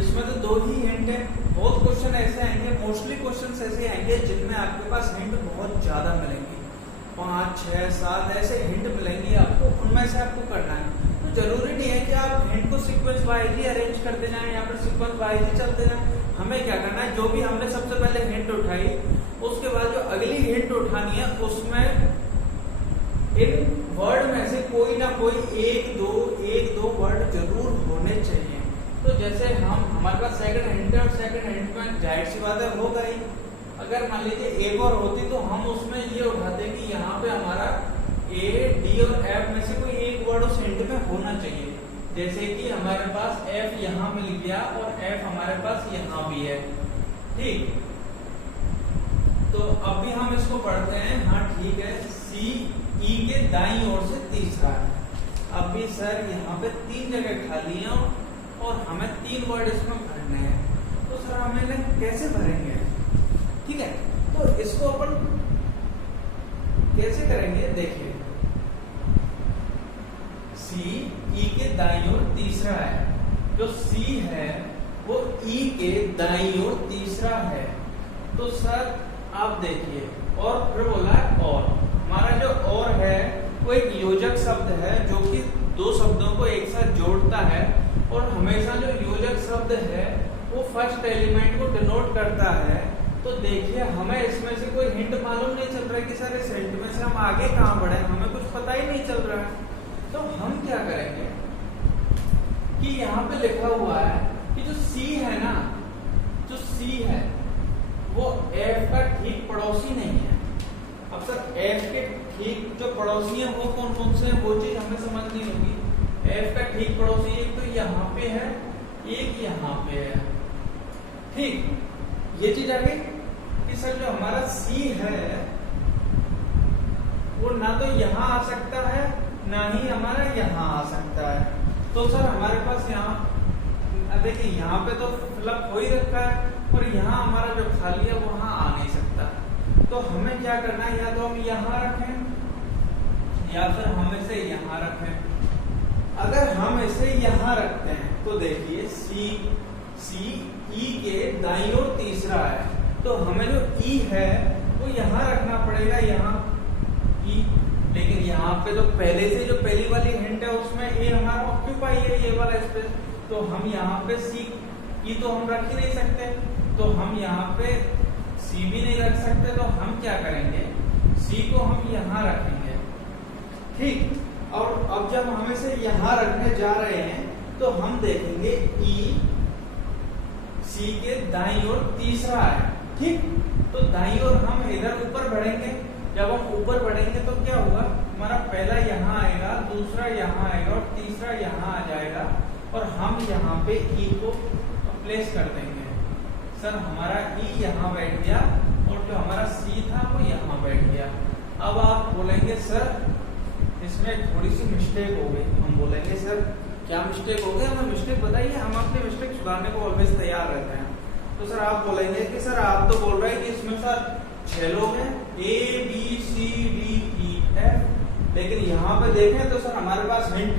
इसमें तो 2 ही हिंट है। बहुत क्वेश्चन ऐसे आएंगे, मोस्टली क्वेश्चन ऐसे आएंगे जिनमें आपके पास हिंट बहुत ज्यादा मिलेंगी, 5 6 7 ऐसे हिंट मिलेंगी आपको, उनमें से आपको करना है। तो जरूरी नहीं है कि आप हिंट को सीक्वेंस वाइज ही अरेंज करते जाएं या फिर सीक्वेंस वाइज ही चलते जाएं। हमें क्या करना है, जो भी हमने सबसे पहले हिंट उठाई उसके बाद जो अगली हिंट उठानी है उसमें इन वर्ड में से कोई ना कोई एक दो वर्ड जरूर होने चाहिए। तो जैसे हमारे पास सेकंड हिंट है और सेकंड हिंट में जाहिर सी बात है होगा ही। अगर मान लीजिए एक और होती तो हम उसमें ये उठाते कि यहाँ पे हमारा ए डी और एफ में से कोई एक वर्ड उस हिंट में होना चाहिए। जैसे कि हमारे पास एफ यहाँ मिल गया और एफ हमारे पास यहाँ भी है। ठीक, तो अब भी हम इसको पढ़ते हैं। हाँ ठीक है, सी ई के दाईं ओर से तीसरा है। अब भी सर यहाँ पे 3 जगह खाली है और हमें 3 वर्ड इसमें भरने हैं, तो सर हम इन्हें कैसे भरेंगे। ठीक है, तो इसको अपन कैसे करेंगे, देखिए सी ई के दाईं ओर तीसरा है। जो सी है वो ई के दाईं ओर तीसरा है। तो सर आप देखिए, और फिर बोला है और, हमारा जो और है वो एक योजक शब्द है जो कि 2 शब्दों को एक साथ जोड़ता है, और हमेशा जो योजक शब्द है वो फर्स्ट एलिमेंट को डिनोट करता है। तो देखिए हमें इसमें से कोई हिंट मालूम नहीं चल रहा है कि सर इस हिंट में से हम आगे कहां बढ़े, हमें कुछ पता ही नहीं चल रहा है। तो हम क्या करेंगे कि यहाँ पे लिखा हुआ है कि जो सी है ना, जो सी है वो एफ का ठीक पड़ोसी नहीं है। अब सर एफ के ठीक जो पड़ोसी है वो कौन कौन से हैं, वो चीज हमें समझनी होगी। एफ का ठीक पड़ोसी एक तो यहाँ पे है, एक यहाँ पे है। ठीक, ये चीज आ गई कि सर जो हमारा सी है वो ना तो यहाँ आ सकता है ना ही हमारा यहाँ आ सकता है। तो सर हमारे पास यहाँ देखिए, यहाँ पे तो फिलअप हो ही रखा है और यहाँ हमारा जो खाली है वहां आ नहीं सकता। तो हमें क्या करना है, या तो हम यहाँ रखें या फिर हम इसे यहाँ रखें। अगर हम इसे यहाँ रखते हैं तो देखिए सी ई के दाईं ओर तीसरा है, तो हमें जो ई है वो यहाँ रखना पड़ेगा, यहाँ ई। लेकिन यहाँ पे तो पहले से जो पहली वाली हिंट है उसमें ए हमारा ऑक्यूपाई है, ये वाला स्पेस। तो हम यहाँ पे सी ई तो हम रख ही नहीं सकते, तो हम यहाँ पे सी भी नहीं रख सकते। तो हम क्या करेंगे, सी को हम यहाँ रखेंगे। ठीक, और अब जब हम इसे यहाँ रखने जा रहे हैं तो हम देखेंगे ई सी के दाईं ओर तीसरा है, ठीक। तो दाईं ओर हम इधर ऊपर बढ़ेंगे, जब हम ऊपर बढ़ेंगे तो क्या होगा, हमारा पहला यहाँ आएगा, दूसरा यहाँ आएगा और तीसरा यहाँ आ जाएगा और हम यहाँ पे ई को प्लेस कर देंगे। सर हमारा ई यहाँ बैठ गया और जो हमारा सी था वो यहाँ बैठ गया। अब आप बोलेंगे सर इसमें थोड़ी सी मिस्टेक हो गई। हम बोलेंगे सर क्या मिस्टेक हो गई, हमें मिस्टेक बताइए, हम अपनी मिस्टेक सुधारने को ऑलवेज तैयार रहते हैं। तो सर आप बोलेंगे कि सर आप तो बोल रहे हैं कि इसमें सर 6 लोग हैं, A B C D E F, लेकिन यहाँ पे देखें तो सर हमारे पास हिंट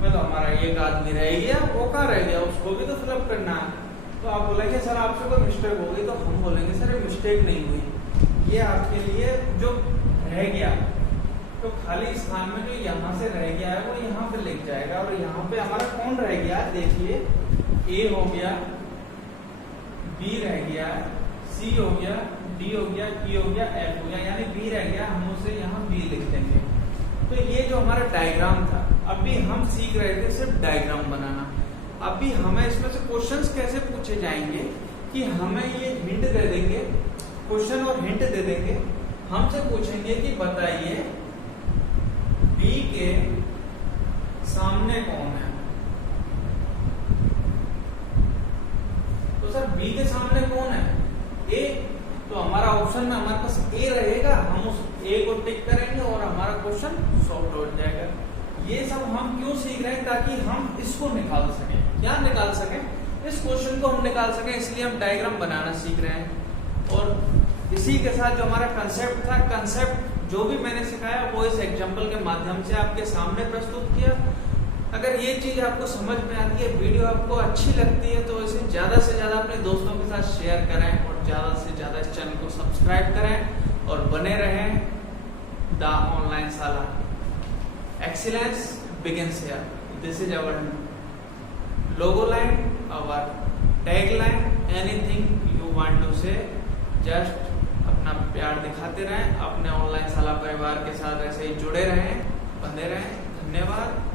में तो हमारा एक आदमी रह गया, वो कहाँ रह गया, उसको भी तो फिलअप करना है। तो आप बोलेंगे सर आपसे कोई मिस्टेक हो गई, तो हम बोलेंगे सर ये मिस्टेक नहीं हुई, ये आपके लिए जो रह गया तो खाली स्थान में जो यहाँ से रह गया है वो यहाँ पे लिख जाएगा। और यहाँ पे हमारा कौन रह गया, देखिए A हो गया, B रह गया, C हो गया, D हो गया, E हो गया, F हो गया, यानी B रह गया, हम उसे यहाँ B लिख देंगे। तो ये जो हमारा डायग्राम था, अभी हम सीख रहे थे सिर्फ डायग्राम बनाना। अभी हमें इसमें से क्वेश्चंस कैसे पूछे जाएंगे कि हमें ये हिंट दे देंगे, क्वेश्चन और हिंट दे देंगे, हमसे पूछेंगे कि बताइए B के सामने कौन है। तो सर B के सामने कौन है, A। तो हमारा ऑप्शन में हमारे पास A रहेगा, हम उस A को टिक करेंगे और हमारा क्वेश्चन सॉल्व हो जाएगा। ये सब हम क्यों सीख रहे हैं, ताकि हम इसको निकाल सकें। क्या निकाल सकें, इस क्वेश्चन को हम निकाल सकें, इसलिए हम डायग्राम बनाना सीख रहे हैं। और इसी के साथ जो हमारा कंसेप्ट था, कंसेप्ट जो भी मैंने सिखाया वो इस एग्जाम्पल के माध्यम से आपके सामने प्रस्तुत किया। अगर ये चीज आपको समझ में आती है, वीडियो आपको अच्छी लगती है, तो इसे ज्यादा से ज्यादा अपने दोस्तों के साथ शेयर करें और ज्यादा से ज्यादा इस चैनल को सब्सक्राइब करें और बने रहें द ऑनलाइन शाला। Excellence begins here. This is our logo line, our tagline, anything you want to say, just अपना प्यार दिखाते रहें, अपने ऑनलाइन शाला परिवार के साथ ऐसे ही जुड़े रहें, बने रहें। धन्यवाद।